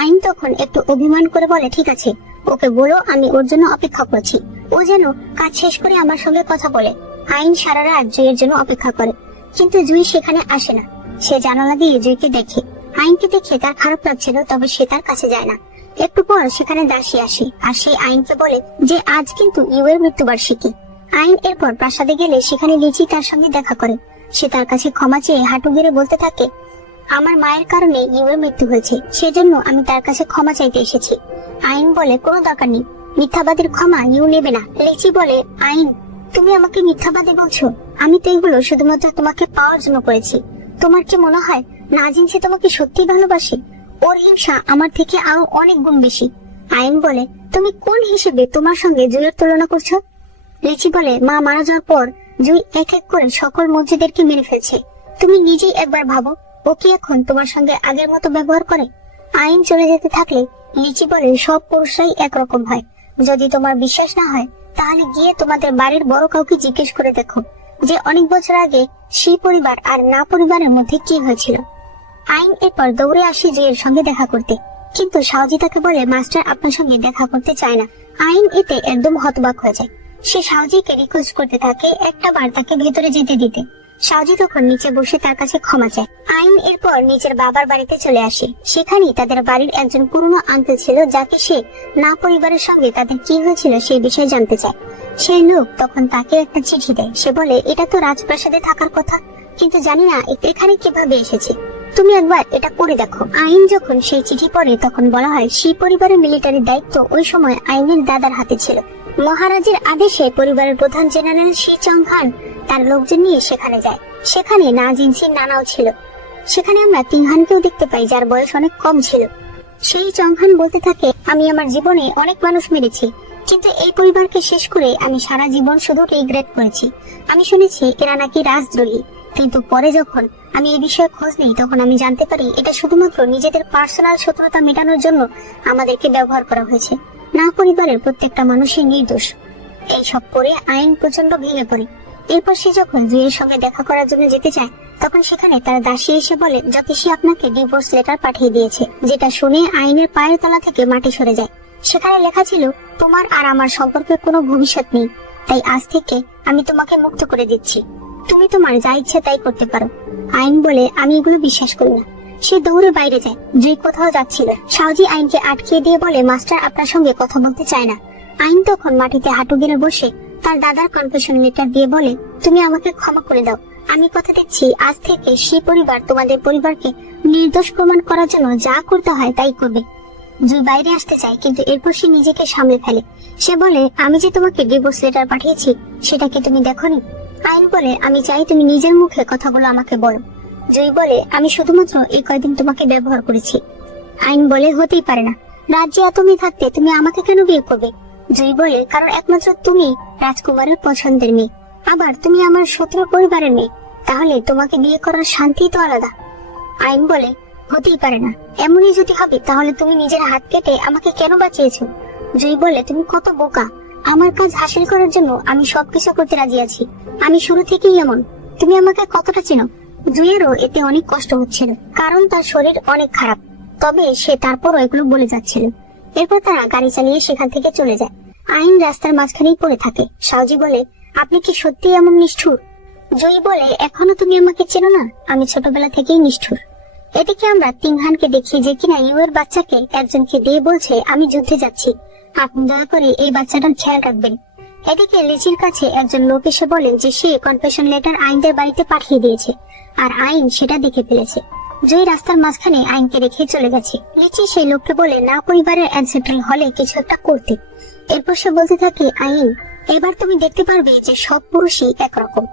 আইন তখন একটু অভিমান করে বলে, ঠিক আছে, ওকে বলো আমি ওর জন্য অপেক্ষা করছি, ও যেন কাজ শেষ করে আমার সঙ্গে কথা বলে। আইন সারা রাত জুইয়ের জন্য অপেক্ষা করে, কিন্তু জুই সেখানে আসে না। সে জানালা দিয়ে জুইকে দেখে। আইনকে দেখে তার খারাপ লাগছিল, তবে সে তার কাছে যায় না। একটু পর সেখানে দাসী আসে, আর সে আইনকে বলে যে আজ কিন্তু ইউ এর মৃত্যুবার্ষিকী। আইন এরপর প্রাসাদে গেলে সেখানে লিচি তার সঙ্গে দেখা করে। সে তার কাছে ক্ষমা চেয়ে হাঁটু গেড়ে বলতে থাকে, আমার মায়ের কারণে ইউ এর মৃত্যু হয়েছে, সেজন্য আমি তার কাছে ক্ষমা চাইতে এসেছি। আইন বলে, কোনো দরকার নেই, মিথ্যাবাদীর ক্ষমা ইউ নেবে না। লিচি বলে, আইন তুমি আমাকে মিথ্যাবাদী বলছো? আমি তো এগুলো শুধুমাত্র তোমাকে পাওয়ার জন্য করেছি। তোমার কি মনে হয় নাজিম সে তোমাকে সত্যি ভালোবাসে? ওর হিংসা আমার থেকে আরো অনেক গুণ বেশি। আইন বলে, তুমি কোন হিসেবে তোমার সঙ্গে জুইয়ের তুলনা করছো? লিচি বলে, মা মারা যাওয়ার পর জুই এক এক করে সকল মন্ত্রীদেরকে মেরে ফেলছে, তুমি নিজেই একবার ভাবো, ও কি এখন তোমার সঙ্গে আগের মতো ব্যবহার করে? আইন চলে যেতে থাকলে লিচি বলে, সব পুরুষরাই একরকম হয়, যদি তোমার বিশ্বাস না হয় তাহলে গিয়ে তোমাদের বাড়ির বড় কাউকে জিজ্ঞেস করে দেখো যে অনেক বছর আগে সেই পরিবার আর না পরিবারের মধ্যে কি হয়েছিল। আইন এরপর দৌড়ে আসে জুইয়ের সঙ্গে দেখা করতে, কিন্তু সাউজি তাকে বলে, মাস্টার আপনার সঙ্গে দেখা করতে চায় না। আইন এতে একদম হতবাক হয়ে যায়। সে সাউজিকে রিকোয়েস্ট করতে থাকে একটা বার তাকে ভেতরে যেতে দিতে। সাউজি তখন নিচে বসে তার কাছে ক্ষমা চায়। আইন এরপর নিজের বাবার বাড়িতে চলে আসে। সেখানেই তাদের বাড়ির একজন পুরনো আঙ্কেল ছিল, যাকে সে না পরিবারের সঙ্গে তাদের কি হয়েছিল সেই বিষয়ে জানতে চায়। সেই লোক তখন তাকে একটা চিঠি দেয়। সে বলে, এটা তো রাজপ্রাসাদে থাকার কথা, কিন্তু জানি না এখানে কিভাবে এসেছে, তুমি একবার এটা পড়ে দেখো। আইন যখন সেই চিঠি পড়ে তখন বলা হয় সেই পরিবারের মিলিটারি দায়িত্ব ওই সময় আইনের দাদার হাতে ছিল। মহারাজের আদেশে পরিবারের প্রধান জেনারেল শি চংহান তার লোকজন নিয়ে সেখানে যায়। সেখানে নাজিনসির নানাও ছিল। সেখানে আমরা তিনহানকেও দেখতে পাই, যার বয়স অনেক কম ছিল। সেই চংহান বলতে থাকে, আমি আমার জীবনে অনেক মানুষ মেরেছি, কিন্তু এই পরিবারকে শেষ করে আমি সারা জীবন শুধু রিগ্রেট করেছি। আমি শুনেছি এরা নাকি রাজদ্রোহী, কিন্তু পরে যখন আমি এই বিষয়ে খোঁজ নিই তখন আমি জানতে পারি এটা শুধুমাত্র নিজেদের পার্সোনাল শত্রুতা মেটানোর জন্য আমাদেরকে ব্যবহার করা হয়েছে। না পরিবারের প্রত্যেকটা মানুষই নির্দোষ। এই সব পরে আইন প্রচন্ড ভেঙে পড়ে। এরপর সে যখন জুইয়ের সঙ্গে দেখা করার জন্য যেতে চায় তখন সেখানে তার দাসী এসে বলে, জ্যোতিষী আপনাকে ডিভোর্স লেটার পাঠিয়ে দিয়েছে। যেটা শুনে আইনের পায়ের তলা থেকে মাটি সরে যায়। সেখানে লেখা ছিল, তোমার আর আমার সম্পর্কে কোনো ভবিষ্যৎ নেই, তাই আজ থেকে আমি তোমাকে মুক্ত করে দিচ্ছি, তুমি তোমার যা ইচ্ছে তাই করতে পারো। আইন বলে, আমি এগুলো বিশ্বাস করি না। সে দৌড়ে বাইরে যায়। জুই কোথাও যাচ্ছিল। সাউজি আইনকে আটকিয়ে দিয়ে বলে, মাস্টার আপনার সঙ্গে কথা বলতে চায় না। আইন তখন মাটিতে হাঁটু গেড়ে বসে তার দাদার কনফেশন লেটার দিয়ে বলে, তুমি আমাকে ক্ষমা করে দাও, আমি কথা দিচ্ছি আজ থেকে সেই পরিবার তোমাদের পরিবারকে নির্দোষ প্রমাণ করার জন্য যা করতে হয় তাই করবে। জুই বাইরে আসতে চায়, কিন্তু এরপর সে নিজেকে সামলে ফেলে। সে বলে, আমি যে তোমাকে ডিভোর্স লেটার পাঠিয়েছি সেটা কি তুমি দেখোনি? আইন বলে, আমি চাই তুমি নিজের মুখে কথাগুলো আমাকে বলো। জুই বলে, আমি শুধুমাত্র এই কয়দিন তোমাকে ব্যবহার করেছি। আইন বলে, হতেই পারে না, রাজ্যে এত মেয়ে থাকতে তুমি আমাকে কেন বিয়ে করবে? জুই বলে, কারণ একমাত্র তুমি রাজকুমারের পছন্দের মেয়ে, আবার তুমি আমার শত্রু পরিবারের মেয়ে, তাহলে তোমাকে বিয়ে করার শান্তি তো আলাদা। আইন বলে, হতেই পারে না। এমনই যদি হবে তাহলে তুমি নিজের হাত কেটে আমাকে কেন বাঁচিয়েছো? জুই বলে, তুমি কত বোকা। আমার কাজ হাসিল করার জন্য আমি সবকিছু করতে রাজি আছি। আমি শুরু থেকেই এমন। তুমি আমাকে কতটা চেনো? জুইয়েরও এতে অনেক কষ্ট হচ্ছিল, কারণ তার শরীর অনেক খারাপ। তবে সে তারপরও এগুলো বলে যাচ্ছিল। এরপর তারা গাড়ি চালিয়ে সেখান থেকে চলে যায়। আইন রাস্তার মাঝখানেই পড়ে থাকে। সাউজি বলে, আপনি কি সত্যি এমন নিষ্ঠুর? জুই বলে, এখনো তুমি আমাকে চেনো না? আমি ছোটবেলা থেকেই নিষ্ঠুর। এদিকে আমরা তিনহানকে দেখি যে কিনা ইউয়ের বাচ্চাকে একজনকে দিয়ে বলছে, আমি যুদ্ধে যাচ্ছি, আপনি দয়া করে এই বাচ্চাটার খেয়াল রাখবেন। এদিকে লিচির কাছে একজন লোক এসে বলেন যে সে কনফেশন লেটার আইনদের বাড়িতে পাঠিয়ে দিয়েছে, আর আইন সেটা দেখে ফেলেছে। জুই রাস্তার মাঝখানে আইনকে রেখে চলে গেছে। লিচি সেই লোককে বলে না পরিবারের অ্যানসেট্রাল হলে কিছু একটা করতে। এরপর সে বলতে থাকে, আইন, এবার তুমি দেখতে পারবে যে সব পুরুষই একরকম।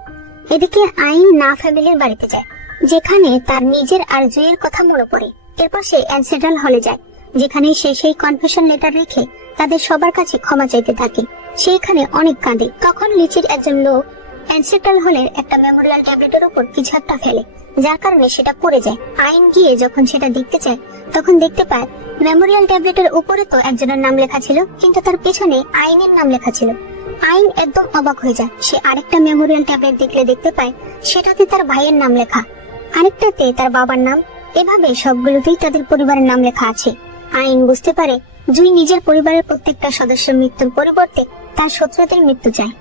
এদিকে আইন না ফ্যামিলির বাড়িতে যায়, যেখানে তার নিজের আর জুইয়ের কথা মনে পড়ে। এরপর সে অ্যানসেট্রাল হলে যায়, যেখানে সে সেই কনফেশন লেটার রেখে তাদের সবার কাছে ক্ষমা চাইতে থাকে। সেখানে অনেক কাঁদে। তখন লিচির একজন লোক অ্যানসেট্রাল হলের একটা মেমোরিয়াল ট্যাবলেটের উপর কিছু একটা ফেলে, যার কারণে সেটা পড়ে যায়। আইন গিয়ে যখন সেটা দেখতে চায় তখন দেখতে পায় মেমোরিয়াল ট্যাবলেটের উপরে তো একজনের নাম লেখা ছিল, কিন্তু তার পেছনে আইনের নাম লেখা ছিল। আইন একদম অবাক হয়ে যায়। সে আরেকটা মেমোরিয়াল ট্যাবলেট দেখতে পায় সেটাতে তার ভাইয়ের নাম লেখা, আরেকটাতে তার বাবার নাম। এভাবে সবগুলোতেই তাদের পরিবারের নাম লেখা আছে। আইন বুঝতে পারে জুই নিজের পরিবারের প্রত্যেকটা সদস্যের মৃত্যুর পরিবর্তে তার শত্রুদের মৃত্যু চায়।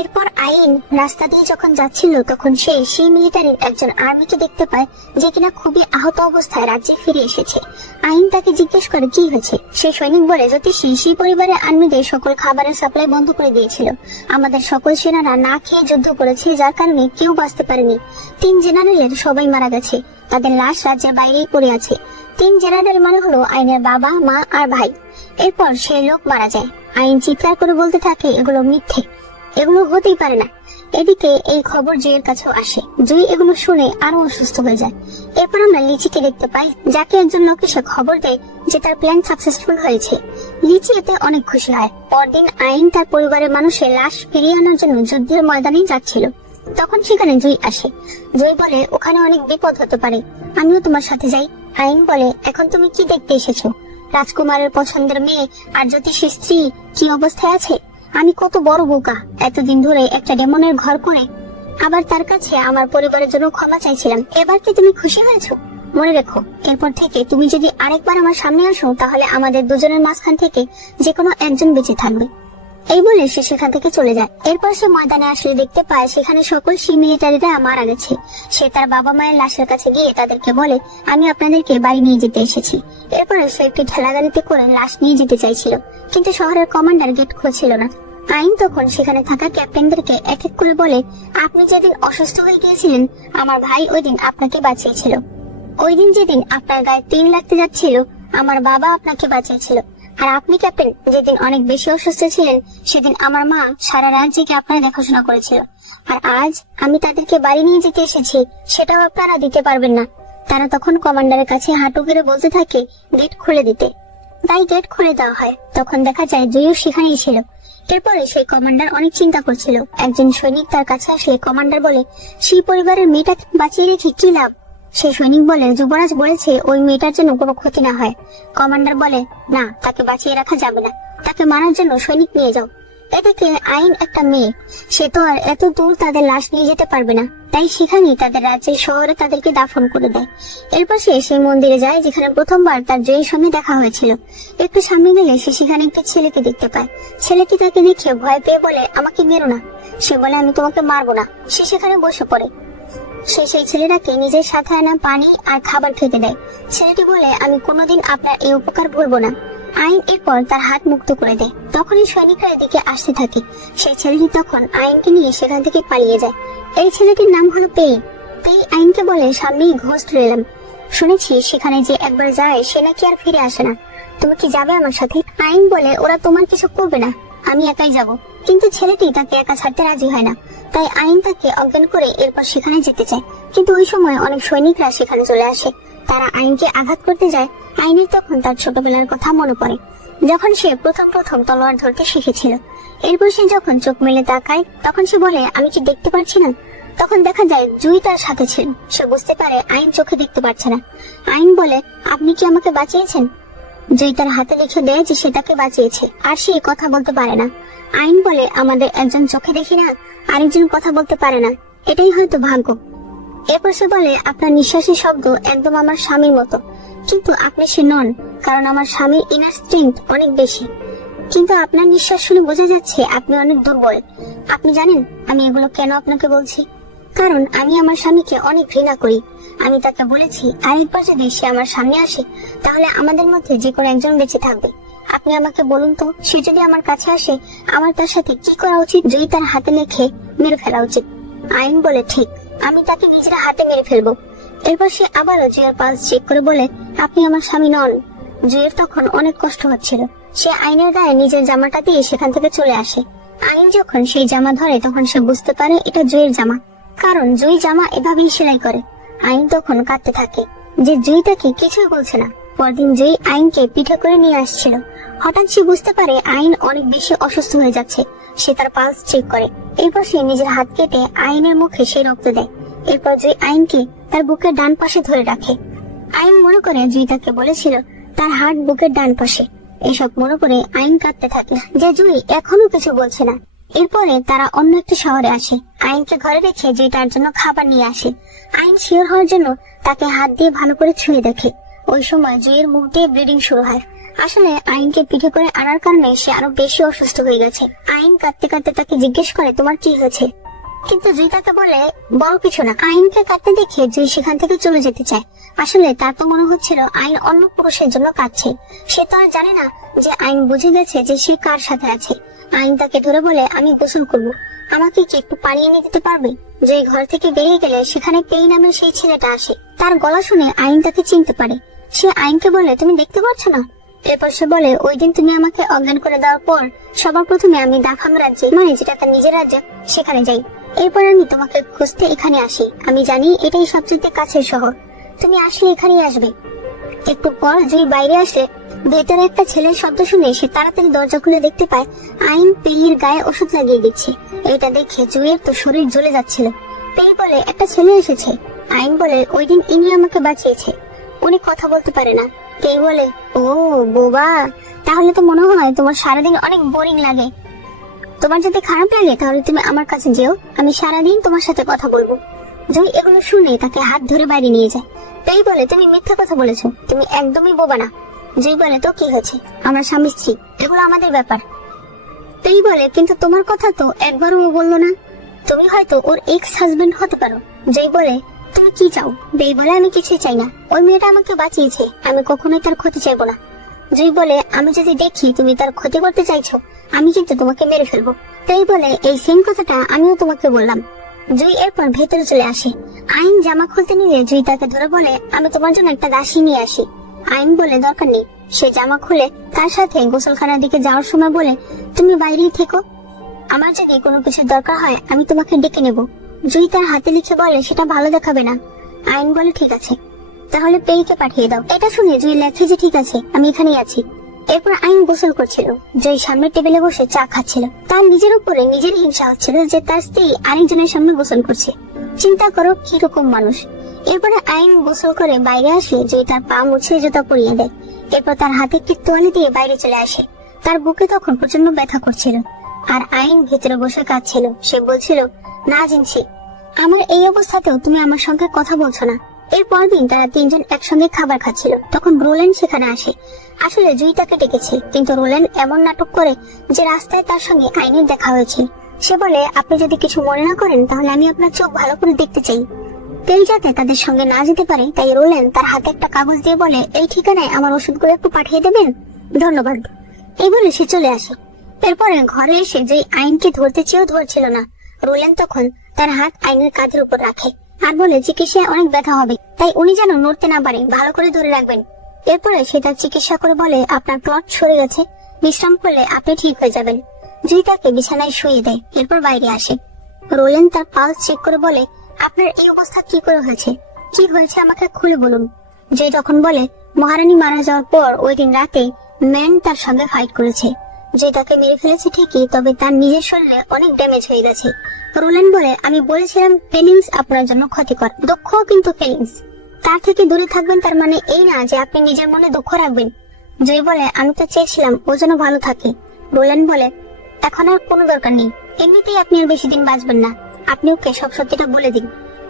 এরপর আইন রাস্তা দিয়ে যখন যাচ্ছিল তখন সে সেই মিলিটারির একজন আর্মিকে দেখতে পায়, যে কিনা খুবই আহত অবস্থায় রাজ্যে ফিরে এসেছে। আইন তাকে জিজ্ঞেস করে কি হয়েছে। সেই সৈনিক বলে, জ্যোতিষী, সেই পরিবারের আর্মিদের সকল খাবারের সাপ্লাই বন্ধ করে দিয়েছিল। আমাদের সকল সেনারা না খেয়ে যুদ্ধ করেছে, যার কারণে কেউ বাঁচতে পারেনি। 3 জেনারেলের সবাই মারা গেছে, তাদের লাশ রাজ্যের বাইরেই পড়ে আছে। 3 জেনারেল মানে হলো আইনের বাবা, মা আর ভাই। এরপর সেই লোক মারা যায়। আইন চিৎকার করে বলতে থাকে, এগুলো মিথ্যে, এগুলো হতেই পারে না। এদিকে এই খবর জুইয়ের কাছেও আসে। জুই এগুলো শুনে আরো অসুস্থ হয়ে যায়। এরপর আমরা লিচিকে দেখতে পাই, যাকে একজন লোক এসে খবর দেয় যে তার প্ল্যান সাকসেসফুল হয়েছে। লিচি এতে অনেক খুশি হয়। পরদিন আইন তার পরিবারের মানুষের লাশ ফিরিয়ে আনার জন্য যুদ্ধের ময়দানে যাচ্ছিল। তখন সেখানে জুই আসে। জুই বলে, ওখানে অনেক বিপদ হতে পারে, আমিও তোমার সাথে যাই। আইন বলে, এখন তুমি কি দেখতে এসেছো? রাজকুমারের পছন্দের মেয়ে আর জ্যোতিষীর স্ত্রী কি অবস্থায় আছে? আমি কত বড় বোকা, এতদিন ধরে একটা ডেমনের ঘর করে আবার তার কাছে আমার পরিবারের জন্য ক্ষমা চাইছিলাম। এবার কি তুমি খুশি হয়েছো? মনে রেখো, এরপর থেকে তুমি যদি আরেকবার আমার সামনে আসো তাহলে আমাদের দুজনের মাঝখান থেকে যে কোনো একজন বেঁচে থাকবে। এই বলে সে সেখান থেকে চলে যায়। এরপর সে ময়দানে আসলে দেখতে পায় সেখানে সকল সি মিলিটারিরা মারা গেছে। সে তার বাবা মায়ের লাশের কাছে গিয়ে তাদেরকে বলে, আমি আপনাদেরকে বাড়ি নিয়ে যেতে এসেছি। এরপরে সে একটি ঠেলা গাড়িতে করে লাশ নিয়ে যেতে চাইছিল, কিন্তু শহরের কমান্ডার গেট খুলছিল না। আইন তখন সেখানে থাকা ক্যাপ্টেনদেরকে এক এক করে বলে, আপনি যেদিন অসুস্থ হয়ে গিয়েছিলেন আমার ভাই ওই দিন আপনাকে বাঁচিয়েছিল। ওই দিন যেদিন আপনার গায়ে 3 লাগতে যাচ্ছিল আমার বাবা আপনাকে বাঁচিয়েছিল। আর আপনি ক্যাপ্টেন যেদিন অনেক বেশি অসুস্থ ছিলেন সেদিন আমার মা সারা রাত জেগে আপনার দেখাশোনা করেছিল। আর আজ আমি তাদেরকে বাড়ি নিয়ে যেতে এসেছি, সেটাও আপনারা দিতে পারবেন না। তারা তখন কমান্ডারের কাছে হাঁটু গেড়ে বলতে থাকে গেট খুলে দিতে। তাই গেট খুলে দেওয়া হয়। তখন দেখা যায় জুইও সেখানেই ছিল। এরপরে সেই কমান্ডার অনেক চিন্তা করছিল। একজন সৈনিক তার কাছে আসলে কমান্ডার বলে, সেই পরিবারের মেয়েটাকে বাঁচিয়ে রেখে কি লাভ? সেই সৈনিক বলে, যুবরাজ বলেছে ওই মেয়েটার জন্য কোনো ক্ষতি না হয়। কমান্ডার বলে, না, তাকে বাঁচিয়ে রাখা যাবে না, তাকে মারার জন্য সৈনিক নিয়ে যাও। এদিকে আইন একটা মেয়ে, সে তো আর এত দূর তাদের লাশ নিয়ে যেতে পারবে না, তাই সেখানেই তাদের রাজ্যের শহরে তাদেরকে দাফন করে দেয়। এরপর সে সেই মন্দিরে যায় যেখানে প্রথমবার তার জয়ের সঙ্গে দেখা হয়েছিল। একটু সামনে গেলে সে সেখানে একটি ছেলেকে দেখতে পায়। ছেলেটি তাকে দেখে ভয় পেয়ে বলে, আমাকে মেরো না। সে বলে, আমি তোমাকে মারবো না। সে সেখানে বসে পড়ে। সে সেই ছেলেটাকে নিজের সাথে আনা পানি আর খাবার খেতে দেয়। ছেলেটি বলে, আমি কোনোদিন আপনার এই উপকার ভুলবো না। আইন এরপর তার হাত মুক্ত করে দেয়। তখনই সৈনিকরা এদিকে আসতে থাকে। সেই ছেলেটি তখন আইনকে নিয়ে সেখান থেকে পালিয়ে যায়। এই ছেলেটির নাম হলো পেই। পেই আইনকে বলে, সামনেই ঘোস্ট রেলাম, শুনেছি সেখানে যে একবার যায় সে নাকি আর ফিরে আসে না, তুমি কি যাবে আমার সাথে? আইন বলে, ওরা তোমার কিছু করবে না, আমি একাই যাব। কিন্তু ছেলেটি তাকে একা ছাড়তে রাজি হয় না। তাই আইন তাকে অজ্ঞান করে এরপর সেখানে যেতে চায়। কিন্তু ওই সময় অনেক সৈনিকরা সেখানে চলে আসে। তারা আইনকে আঘাত করতে যায়। আইনের তখন তার ছোটবেলার কথা মনে পড়ে, যখন সে প্রথম তলোয়ার ধরতে শিখেছিল। এরপর সে যখন চোখ মেলে তাকায় তখন সে বলে, আমি কি দেখতে পাচ্ছি না? তখন দেখা যায় জুই তার সাথে ছিল। সে বুঝতে পারে আইন চোখে দেখতে পাচ্ছে না। আইন বলে, আপনি কি আমাকে বাঁচিয়েছেন? জুই তার হাতে লিখে দেয় যে সে তাকে বাঁচিয়েছে, আর সে কথা বলতে পারে না। আইন বলে, আমাদের একজন চোখে দেখি না, আরেকজন কথা বলতে পারে না, এটাই হয়তো ভাগ্য। এরপর সে বলে, আপনার নিঃশ্বাসের শব্দ একদম আমার স্বামীর মতো, কিন্তু আপনি সে নন, কারণ আমার স্বামীর ইনার স্ট্রেংথ অনেক বেশি। কিন্তু আপনার নিঃশ্বাস শুনে বোঝা যাচ্ছে আপনি অনেক দুর্বল। আপনি জানেন আমি এগুলো কেন আপনাকে বলছি? কারণ আমি আমার স্বামীকে অনেক ঘৃণা করি। আমি তাকে বলেছি আরেকবার যদি সে আমার সামনে আসে তাহলে আমাদের মধ্যে যে কোনো একজন বেঁচে থাকবে। আপনি আমাকে বলুন তো, সে যদি আমার কাছে আসে আমার তার সাথে কি করা উচিত? জয়ী তার হাতে লিখে মেরে ফেলা উচিত। আইন বলে, ঠিক, আমি তাকে নিজের হাতে মেরে ফেলবো। এরপর সে আবারও জুয়ের পালস চেক করে বলে, আপনি আমার স্বামী নন। জুয়ের তখন অনেক কষ্ট হচ্ছিল। সে আইনের গায়ে নিজের জামাটা দিয়ে সেখান থেকে চলে আসে। আইন যখন সেই জামা ধরে তখন সে বুঝতে পারে এটা জুয়ের জামা, কারণ জুই জামা এভাবেই সেলাই করে। আইন তখন কাঁদতে থাকে যে জুই তাকে কিছুই বলছে না। পরদিন জুই আইনকে পিঠে করে নিয়ে আসছিল। হঠাৎ সে বুঝতে পারে আইন অনেক বেশি অসুস্থ হয়ে যাচ্ছে। সে তার পালস চেক করে। এরপর সে নিজের হাত কেটে আইনের মুখে সেই রক্ত দেয়। এরপর জুই আইনকে তার বুকের ডান পাশে ধরে রাখে। আইন মনে করে জুই তাকে বলেছিল তার হাত বুকের ডান পাশে। এসব মনে করে আইন কাঁদতে থাকে যে জুই এখনো কিছু বলছে না। এরপরে তারা অন্য একটি শহরে আসে। আইনকে ঘরে রেখে জুই তার জন্য খাবার নিয়ে আসে। আইন শিওর হওয়ার জন্য তাকে হাত দিয়ে ভালো করে ছুঁয়ে দেখে। ওই সময় জুইয়ের মুখ দিয়ে ব্লিডিং শুরু হয়। আসলে আইনকে পিঠে করে আনার কারণে সে আরো বেশি অসুস্থ হয়ে গেছে। আইন কাঁদতে কাঁদতে তাকে জিজ্ঞেস করে, তোমার কি হয়েছে? কিন্তু জুই তাকে বলে, বড় কিছু না। আইনকে কাঁদতে দেখে জুই সেখান থেকে চলে যেতে চায়। আসলে তার তো মনে হচ্ছিল আইন অন্য পুরুষের জন্য কাঁদছে। সে তো আর জানে না যে আইন বুঝে গেছে যে সে কার সাথে আছে। আইন তাকে ধরে বলে, আমি গোসল করবো, আমাকে কি একটু পানি এনে দিতে পারবে? জুই ঘর থেকে বেরিয়ে গেলে সেখানে পেই নামের সেই ছেলেটা আসে। তার গলা শুনে আইন তাকে চিনতে পারে। সে আইনকে বলে, তুমি দেখতে পাচ্ছ না? এরপর সে বলে, ওই দিন তুমি আমাকে অজ্ঞান করে দেওয়ার পর সবার প্রথমে আমি দাখাম রাজ্যে, মানে যেটা তার নিজের রাজ্য, সেখানে যাই। এরপর আমি তোমাকে খুঁজতে এখানে আসি। আমি জানি এটাই সবচেয়ে কাছের শহর, তুমি আসলে এখানেই আসবে। একটু পর জুই বাইরে আসে। ভেতরে একটা ছেলের শব্দ শুনে সে তাড়াতাড়ি দরজা খুলে দেখতে পায় আইন পেইর গায়ে ওষুধ লাগিয়ে দিচ্ছে। এটা দেখে জুইয়ের তো শরীর জ্বলে যাচ্ছিল। পেই বলে, একটা ছেলে এসেছে। আইন বলে, ওই দিন ইনি আমাকে বাঁচিয়েছে। উনি কথা বলতে পারে না। পেই বলে, ও বোবা, তাহলে তো মনে হয় তোমার সারাদিন অনেক বোরিং লাগে। তোমার যদি খারাপ লাগে তাহলে তুমি আমার কাছে যেও, আমি সারাদিন তোমার সাথে কথা বলবো। জুই এগুলো শুনে তাকে হাত ধরে বাইরে নিয়ে যায়। পেই বলে, তুমি মিথ্যা কথা বলেছো, তুমি একদমই বোবা না। জুই বলে, তো কি হয়েছে, আমরা স্বামী স্ত্রী, এগুলো আমাদের ব্যাপার। পেই বলে, কিন্তু তোমার কথা তো একবারও ও বললো না, তুমি হয়তো ওর এক্স হাজবেন্ড হতে পারো। জুই বলে, তুমি কি চাও? পেই বলে, আমি কিছুই চাই না, ওই মেয়েটা আমাকে বাঁচিয়েছে, আমি কখনোই তার ক্ষতি চাইবো না। জুই বলে, আমি যদি দেখি তুমি তার ক্ষতি করতে চাইছো আমি কিন্তু তোমাকে মেরে ফেলবো। পেই বলে, এই সেম কথাটা আমিও তোমাকে বললাম। জুই এরপর ভেতরে চলে আসে। আইন জামা খুলতে নিলে জুই তাকে ধরে বলে, আমি তোমার জন্য একটা দাসী নিয়ে আসি। আইন বলে, দরকার নেই। সে জামা খুলে তার সাথে গোসলখানার দিকে যাওয়ার সময় বলে, তুমি বাইরেই থেকো, আমার যদি কোনো কিছু দরকার হয় আমি তোমাকে ডেকে নেব। জুই তার হাতে লিখে বলে, সেটা ভালো দেখাবে না। আইন বলে, ঠিক আছে, তাহলে পেইকে পাঠিয়ে দাও। এটা শুনে জুই লেখে যে ঠিক আছে, আমি এখানেই আছি। এরপর আইন গোসল করছিল। জুই সামনের টেবিলে বসে চা খাচ্ছিল। তার নিজের উপরে নিজের হিংসা হচ্ছিল যে তার স্ত্রী আরেকজনের সামনে গোসল করছে। চিন্তা করো কিরকম মানুষ। এরপরে আইন গোসল করে বাইরে আসে। জুই তার পা মুছে জুতা পরিয়ে দেয়। এরপর তার হাতে একটি তোয়ালে দিয়ে বাইরে চলে আসে। তার বুকে তখন প্রচন্ড ব্যথা করছিল, আর আইন ভেতরে বসে কাঁদছিল। সে বলছিল, না জিনছি, আমার এই অবস্থাতেও তুমি আমার সঙ্গে কথা বলছো না। এর পরদিন তারা তিনজন একসঙ্গে খাবার খাচ্ছিল। তখন রোল্যান্ড সেখানে আসে। আসলে জুই তাকে ডেকেছে, কিন্তু রোল্যান্ড এমন নাটক করে যে রাস্তায় তার সঙ্গে আইনের দেখা হয়েছে। সে বলে, আপনি যদি কিছু মনে না করেন তাহলে আমি আপনার চোখ ভালো করে দেখতে চাই। পেই যাতে তাদের সঙ্গে না যেতে পারে তাই রোল্যান্ড তার হাতে একটা কাগজ দিয়ে বলে, এই ঠিকানায় আমার ওষুধগুলো একটু পাঠিয়ে দেবেন, ধন্যবাদ। এই বলে সে চলে আসে। এরপরে ঘরে এসে জুই আইনকে ধরতে চেয়েও ধরছিল না। রোল্যান্ড তখন তার হাত আইনের কাঁধের উপর রাখে আর বলে, চিকিৎসায় অনেক ব্যথা হবে, তাই উনি যেন নড়তে না পারে, ভালো করে ধরে রাখবেন। এরপরে সে তার চিকিৎসা করে বলে, আপনার ক্লট সরে গেছে, বিশ্রাম করলে আপনি ঠিক হয়ে যাবেন। জুই তাকে বিছানায় শুয়ে দেয়। এরপর বাইরে আসে। রোল্যান্ড তার পালস চেক করে বলে, আপনার এই অবস্থা কি করে হয়েছে, কি হয়েছে আমাকে খুলে বলুন। জুই তখন বলে, মহারানী মারা যাওয়ার পর ওই দিন রাতে ম্যান তার সঙ্গে ফাইট করেছে। যে তাকে মেরে ফেলেছে ঠিকই, তবে তার নিজের শরীরে অনেক ড্যামেজ হয়ে গেছে। রোল্যান্ড বলে, আমি বলেছিলাম ফিলিংস আপনার জন্য ক্ষতিকর, দুঃখও কিন্তু ফিলিংস। তার থেকে দূরে থাকবেন তার মানে এই না যে আপনি নিজের মনে দুঃখ রাখবেন। জয় বলে, আমি তো চেয়েছিলাম ও যেন ভালো থাকে। রোল্যান্ড বলে, এখন আর কোনো দরকার নেই, এমনিতেই আপনি আর বেশি দিন বাঁচবেন না, আপনি ওকে সব সত্যিটা বলে দিন।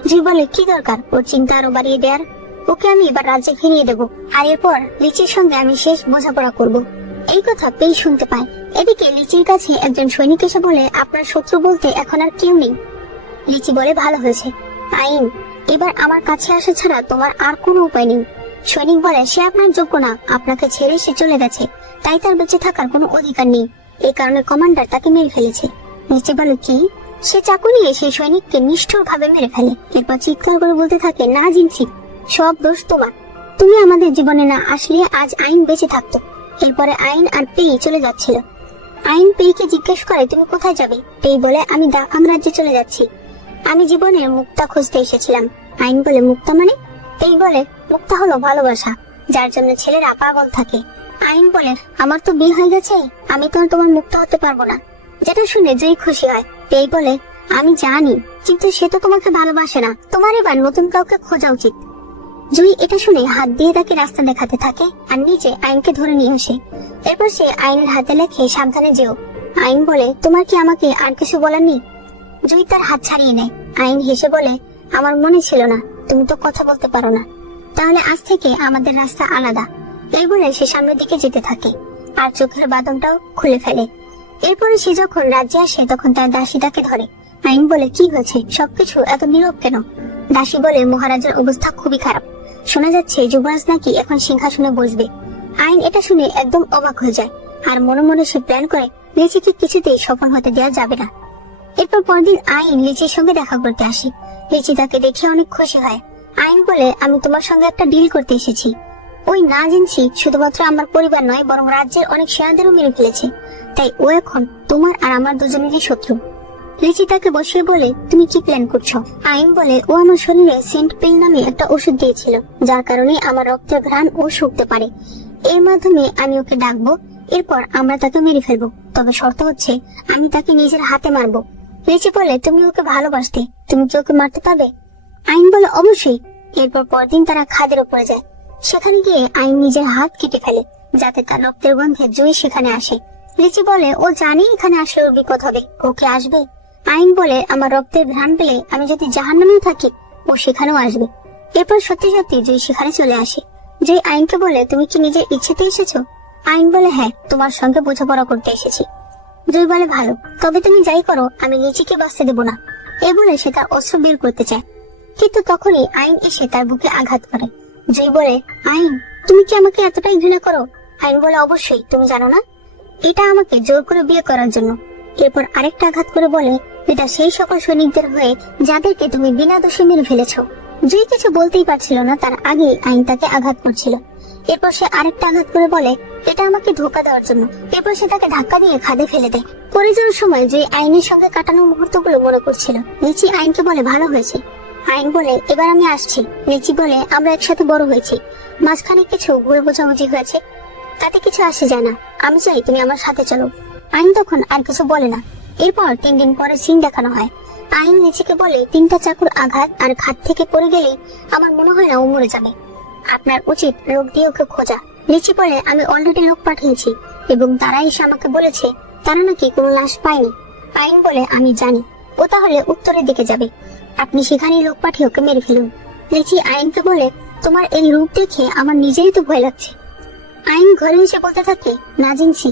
জয় বলে, কি দরকার ওর চিন্তা আরো বাড়িয়ে দেওয়ার? ওকে আমি এবার রাজ্যে ফিরিয়ে দেবো, আর এরপর লিচির সঙ্গে আমি শেষ বোঝাপড়া করব। এই কথা পেই শুনতে পায়। এদিকে লিচির কাছে একজন সৈনিক এসে বলে, আপনার শত্রু বলতে এখন আর কেউ নেই। লিচি বলে, ভালো হয়েছে আইন, এবার আমার কাছে আসা ছাড়া তোমার আর কোনো উপায় নেই। সৈনিক বলে, সে আপনার যোগ্য না, আপনাকে ছেড়ে সে চলে গেছে, তাই তার বেঁচে থাকার কোনো অধিকার নেই, এই কারণে কমান্ডার তাকে মেরে ফেলেছে। লিচি বলে, কি? সে চাকু নিয়ে সেই সৈনিককে নিষ্ঠুর ভাবে মেরে ফেলে, এরপর চিৎকার করে বলতে থাকে, না জিনছি, সব দোষ তোমার, তুমি আমাদের জীবনে না আসলে আজ আইন বেঁচে থাকতো। এরপরে আইন আর পেই চলে যাচ্ছিল। আইন পেইকে জিজ্ঞেস করে, তুমি কোথায় যাবে? পেই বলে, আমি দাফাং রাজ্যে চলে যাচ্ছি, আমি জীবনের মুক্তা খুঁজতে এসেছিলাম। আইন বলে, মুক্তা মানে? পেই বলে, মুক্তা হলো ভালোবাসা, যার জন্য ছেলেরা পাগল থাকে। আইন বলে, আমার তো বিয়ে হয়ে গেছে, আমি তো আর তোমার মুক্তা হতে পারবো না। যেটা শুনে যেই খুশি হয়। পেই বলে, আমি জানি, কিন্তু সে তো তোমাকে ভালোবাসে না, তোমার এবার নতুন কাউকে খোঁজা উচিত। জুই এটা শুনে হাত দিয়ে তাকে রাস্তা দেখাতে থাকে আর নিচে আইনকে ধরে নিয়ে আসে। এরপর সে আইনের হাতে লেখে, সাবধানে যেও। আইন বলে, তোমার কি আমাকে আর কিছু বলার নেই? জুই তার হাত ছাড়িয়ে নেয়। আইন হেসে বলে, আমার মনে ছিল না, তুমি তো কথা বলতে পারো না, তাহলে আজ থেকে আমাদের রাস্তা আলাদা। এই বলে সে সামনের দিকে যেতে থাকে আর চোখের বাঁধনটাও খুলে ফেলে। এরপরে সে যখন রাজ্যে আসে তখন তার দাসী তাকে ধরে। আইন বলে, কি হয়েছে, সবকিছু এত নীরব কেন? দাসী বলে, মহারাজের অবস্থা খুবই খারাপ, শোনা যাচ্ছে যুবরাজ নাকি এখন সিংহাসনে বসবে। আইন এটা শুনে একদম অবাক হয়ে যায় আর মনে মনে সে প্ল্যান করে লিচিকে কিছুতেই সফল হতে দেওয়া যাবে না। এরপর পরদিন আইন লিচির সঙ্গে দেখা করতে আসে। লিচি তাকে দেখে অনেক খুশি হয়। আইন বলে, আমি তোমার সঙ্গে একটা ডিল করতে এসেছি। ওই না জিনছি শুধুমাত্র আমার পরিবার নয়, বরং রাজ্যের অনেক সেনাদেরও মেরে ফেলেছে, তাই ও এখন তোমার আর আমার দুজনেরই শত্রু। লিচি তাকে বসিয়ে বলে, তুমি কি প্ল্যান করছো? আইন বলে, ও আমার শরীরে সেন্ট পিল নামে একটা ওষুধ দিয়েছিল, যার কারণে আমার রক্তের ঘ্রাণ ও শুকতে পারে। এর মাধ্যমে আমি ওকে ডাকবো, এরপর আমরা তাকে মেরে ফেলবো, তবে শর্ত হচ্ছে আমি তাকে নিজের হাতে মারবো। লিচি বলে, তুমি ওকে ভালোবাসতে, তুমি কি ওকে মারতে পারবে? আইন বলে, অবশ্যই। এরপর পরদিন তারা খাদের উপরে যায়। সেখানে গিয়ে আইন নিজের হাত কেটে ফেলে, যাতে তার রক্তের গন্ধে জুই সেখানে আসে। লিচি বলে, ও জানি এখানে আসলে ওর বিপদ হবে, ওকে আসবে। আইন বলে, আমার রক্তের ঘ্রাণ পেলে আমি যদি জাহান্নামেও থাকি ও সেখানেও আসবে। এরপর সত্যি সত্যি জুই সেখানে চলে আসে। জুই আইনকে বলে, তুমি কি নিজের ইচ্ছেতে এসেছো? আইন বলে, হ্যাঁ, তোমার সঙ্গে বোঝাপড়া করতে এসেছি। জুই বলে, ভালো, তবে তুমি যাই করো, আমি লিচিকে বাঁচতে দেবো না। এ বলে সে তার অস্ত্র বের করতে চায়, কিন্তু তখনই আইন এসে তার বুকে আঘাত করে। জুই বলে, আইন, তুমি কি আমাকে এতটাই ঘৃণা করো? আইন বলে, অবশ্যই, তুমি জানো না এটা আমাকে জোর করে বিয়ে করার জন্য। এরপর আরেকটা আঘাত করে বলে, এটা সেই সকল সৈনিকদের হয়ে যাদেরকে তুমি বিনা দোষে মেরে ফেলেছো। জুই কিছু বলতেই পারছিল না, তার আগে আইন তাকে আঘাত করছিল। এরপর সে আরেকটা আঘাত করে বলে, এটা আমাকে ধোকা দেওয়ার জন্য। এরপর সে তাকে ধাক্কা দিয়ে খাদে ফেলে দেয়। পরে যাওয়ার সময় জুই আইনের সঙ্গে কাটানো মুহূর্তগুলো মনে করছিল। লিচি আইনকে বলে, ভালো হয়েছে। আইন বলে, এবার আমি আসছি। লিচি বলে, আমরা একসাথে বড় হয়েছি, মাঝখানে কিছু ভুল বোঝাবুঝি হয়েছে, তাতে কিছু আসে যায় না, আমি চাই তুমি আমার সাথে চলো। আইন তখন আর কিছু বলে না। এরপর 3 দিন পরে সিন দেখানো হয়। আইন লিচিকে বলে, 3টা চাকুর আঘাত আর খাট থেকে পড়ে গেলেই আমার মনে হয় না ও মরে যাবে, আপনার উচিত লোক দিয়ে ওকে খোঁজা। লিচি বলে, আমি অলরেডি লোক পাঠিয়েছি এবং তারা এসে আমাকে বলেছে তারা নাকি কোনো লাশ পায়নি। আইন বলে, আমি জানি, ও তাহলে উত্তরের দিকে যাবে, আপনি সেখানেই লোক পাঠিয়ে ওকে মেরে ফেলুন। লিচি আইনকে বলে, তোমার এই রূপ দেখে আমার নিজেরই তো ভয় লাগছে। আইন ঘরে এসে বলতে থাকে, না জিনছি,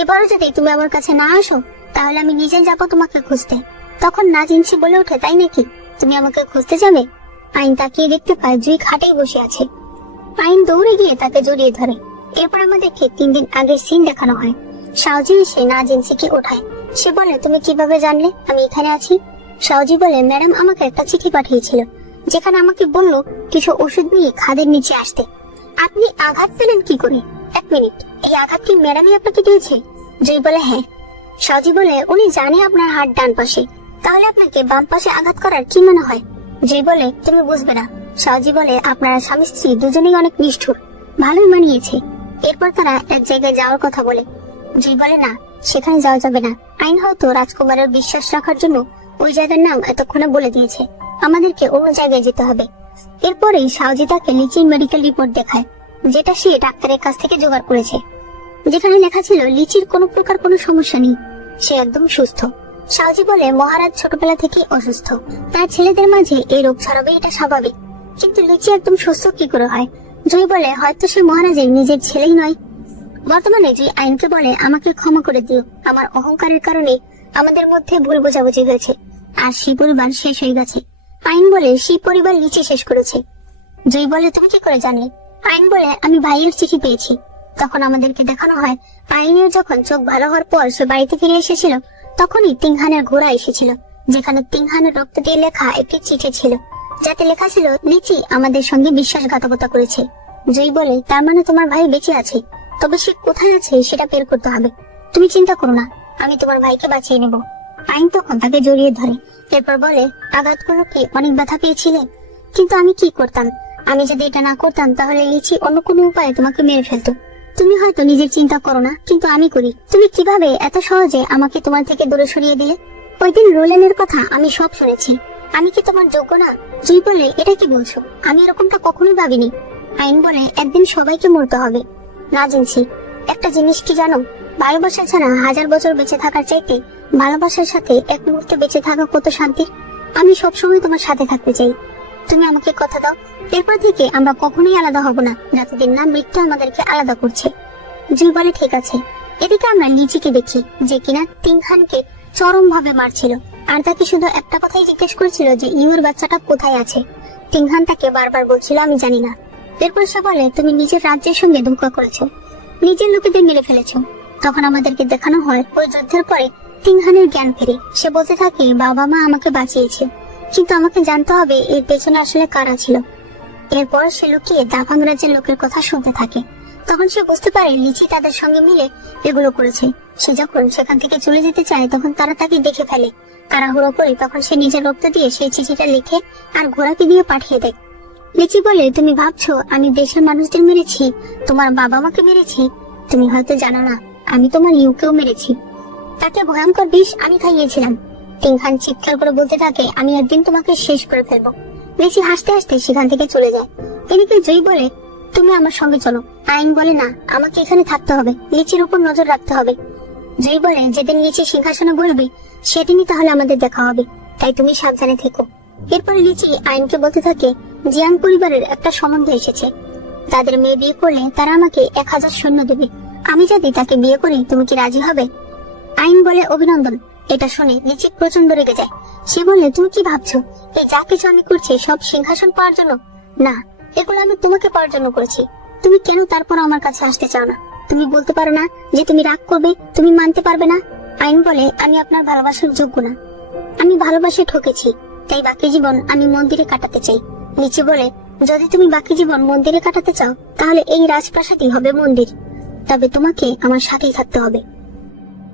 এবারও যদি তুমি আমার কাছে না আসো তাহলে আমি নিজে যাবো তোমাকে খুঁজতে। তখন না জিনছি বলে ওঠে, তাই নাকি, তুমি আমাকে খুঁজতে যাবে? আইন তাকিয়ে দেখতে পায় জুই খাটেই বসে আছে। আইন দৌড়ে গিয়ে তাকে জড়িয়ে ধরে। এরপর আমাদেরকে 3 দিন আগের সিন দেখানো হয়। সাউজি এসে না জিনসিকে ওঠায়। সে বলে, তুমি কিভাবে জানলে আমি এখানে আছি? সাউজি বলে, ম্যাডাম আমাকে একটা চিঠি পাঠিয়েছিল, যেখানে আমাকে বললো কিছু ওষুধ নিয়ে খাদের নিচে আসতে। আপনি আঘাত পেলেন কি করে? 1 মিনিট, এই আঘাত কি ম্যাডামই আপনাকে দিয়েছে? জুই বলে, হ্যাঁ। সাউজি বলে, উনি জানে আপনার হাত ডান পাশে, তাহলে আপনাকে বাম পাশে আঘাত করার কি মনে হয়? জুই বলে, তুমি বুঝবে না। সাউজি বলে, আপনারা স্বামী স্ত্রী দুজনেই অনেক নিষ্ঠুর, ভালোই মানিয়েছে। এরপর তারা এক জায়গায় যাওয়ার কথা বলে। জুই বলে, না, সেখানে যাওয়া যাবে না। আইন হয়তো রাজকুমারের বিশ্বাস রাখার জন্য ওই জায়গার নাম এতক্ষণে বলে দিয়েছে। আমাদেরকে অন্য জায়গায় যেতে হবে। এরপরেই সাউজি তাকে লিচির মেডিকেল রিপোর্ট দেখায়, যেটা সে ডাক্তারের কাছ থেকে জোগাড় করেছে, যেখানে লেখা ছিল লিচির কোনো প্রকার কোনো সমস্যা নেই, সে একদম সুস্থ। সাউজি বলে মহারাজ ছোটবেলা থেকে অসুস্থ, তার ছেলেদের মাঝে এই রোগ ছড়াবে এটা স্বাভাবিক, কিন্তু লিচি একদম সুস্থ কি করে হয়? জয় বলে হয়তো সে মহারাজের নিজের ছেলেই নয়। বর্তমানে যে আইনকে বলে আমাকে ক্ষমা করে দিও, আমার অহংকারের কারণে আমাদের মধ্যে ভুল বোঝাবুঝি হয়েছে, আর সেই পরিবার শেষ হয়ে গেছে। আইন বলে সেই পরিবার লিচি শেষ করেছে। জয় বলে তুমি কি করে জানলে? আইন বলে আমি ভাইয়ের চিঠি পেয়েছি। তখন আমাদেরকে দেখানো হয় আইনের যখন চোখ ভালো হওয়ার পর সে বাড়িতে ফিরে এসেছিল, তখনই তিংহানের ঘোড়া এসেছিল, যেখানে তিংহানের রক্ত দিয়ে লেখা একটি চিঠি ছিল, যাতে লেখা ছিল লিচি আমাদের সঙ্গে বিশ্বাসঘাতকতা করেছে। জয় বলে তার মানে তোমার ভাই বেঁচে আছে, তবে সে কোথায় আছে সেটা বের করতে হবে। তুমি চিন্তা করো না, আমি তোমার ভাইকে বাঁচিয়ে নেব। আইন তখন তাকে জড়িয়ে ধরে, এরপর বলে আঘাত করো কি অনেক ব্যথা পেয়েছিলে, কিন্তু আমি কি করতাম? আমি যদি এটা না করতাম তাহলে লিচি অন্য কোনো উপায়ে তোমাকে মেরে ফেলতো। তুমি হয়তো নিজের চিন্তা করো না, কিন্তু আমি করি। তুমি কিভাবে এত সহজে আমাকে তোমার থেকে দূরে সরিয়ে দিলে? ওই দিন রোলেনের কথা আমি সব শুনেছি। আমি কি তোমার যোগ্য না? জুই বলে এটা কি বলছো? আমি এরকমটা কখনোই ভাবিনি। আইন বলে একদিন সবাইকে মরতে হবে। না জিনছি, একটা জিনিস কি জানো? ভালোবাসা ছাড়া 1000 বছর বেঁচে থাকার চাইতে ভালোবাসার সাথে এক মুহূর্তে বেঁচে থাকা কত শান্তির। আমি সবসময় তোমার সাথে থাকতে চাই। তুমি আমাকে কথা দাও, এরপর থেকে আমরা কখনোই আলাদা হব না, যতদিন না মৃত্যু আমাদেরকে আলাদা করছে। জুই বলে ঠিক আছে। এদিকে আমরা লিচিকে দেখি, যে কিনা তিংহানকে চরম ভাবে মারছিল, আর তাকে শুধু একটা কথাই জিজ্ঞেস করেছিল যে ইউর বাচ্চাটা কোথায় আছে। তিংহান তাকে বারবার বলছিল আমি জানি না। এরপর সে বলে তুমি নিজের রাজ্যের সঙ্গে ধোঁকা করেছো, নিজের লোকেদের মেরে ফেলেছো। তখন আমাদেরকে দেখানো হয় ওই যুদ্ধের পরে তিংহানের জ্ঞান ফেরে। সে বলতে থাকে বাবা মা আমাকে বাঁচিয়েছে, কিন্তু আমাকে জানতে হবে এর পেছনে আসলে কারা ছিল। এরপর সে লুকিয়ে দাফাং রাজ্যের লোকের কথা শুনতে থাকে। তখন সে বুঝতে পারে লিচি তাদের সঙ্গে মিলে এগুলো করেছে। সে যখন সেখান থেকে চলে যেতে চায় তখন তারা তাকে দেখে ফেলে। তাড়াহুড়ো করে তখন সে নিজের রক্ত দিয়ে সেই চিঠিটা লিখে আর ঘোড়াকে দিয়ে পাঠিয়ে দেয়। লিচি বলে তুমি ভাবছো আমি দেশের মানুষদের মেরেছি, তোমার বাবা মাকে মেরেছি? তুমি হয়তো জানো না আমি তোমার ইউকেও মেরেছি। তাকে ভয়ঙ্কর বিষ আমি খাইয়েছিলাম। তিংহান চিৎকার করে বলতে থাকে আমি একদিন তোমাকে শেষ করে ফেলবো। লিচি হাসতে হাসতে সেখান থেকে চলে যায়। এদিকে জয়ী বলে তুমি আমার সঙ্গে চলো। আইন বলে না, আমাকে এখানে থাকতে হবে, লিচির উপর নজর রাখতে হবে। জয়ী বলে যেদিন লিচি সিংহাসনে বলবে সেদিনই তাহলে আমাদের দেখা হবে, তাই তুমি সাবধানে থেকো। এরপরে লিচি আইনকে বলতে থাকে জিয়াং পরিবারের একটা সম্বন্ধ এসেছে, তাদের মেয়ে বিয়ে করলে তারা আমাকে 1000 সৈন্য দেবে। আমি যদি তাকে বিয়ে করি তুমি কি রাজি হবে? আইন বলে অভিনন্দন। এটা শুনে লিচি প্রচন্ড রেগে যায়। সে বলে তুমি কি ভাবছো এই যা কিছু আমি করছি সব সিংহাসন পাওয়ার জন্য? না, এগুলো আমি তোমাকে পাওয়ার জন্য করেছি। তুমি কেন তারপর আমার কাছে আসতে চাও না? তুমি বলতে পারো না যে তুমি রাগ করবে, তুমি মানতে পারবে না? আইন বলে আমি আপনার ভালোবাসার যোগ্য না, আমি ভালোবাসে ঠকেছি, তাই বাকি জীবন আমি মন্দিরে কাটাতে চাই। লিচি বলে যদি তুমি বাকি জীবন মন্দিরে কাটাতে চাও তাহলে এই রাজপ্রাসাদই হবে মন্দির, তবে তোমাকে আমার সাথেই থাকতে হবে।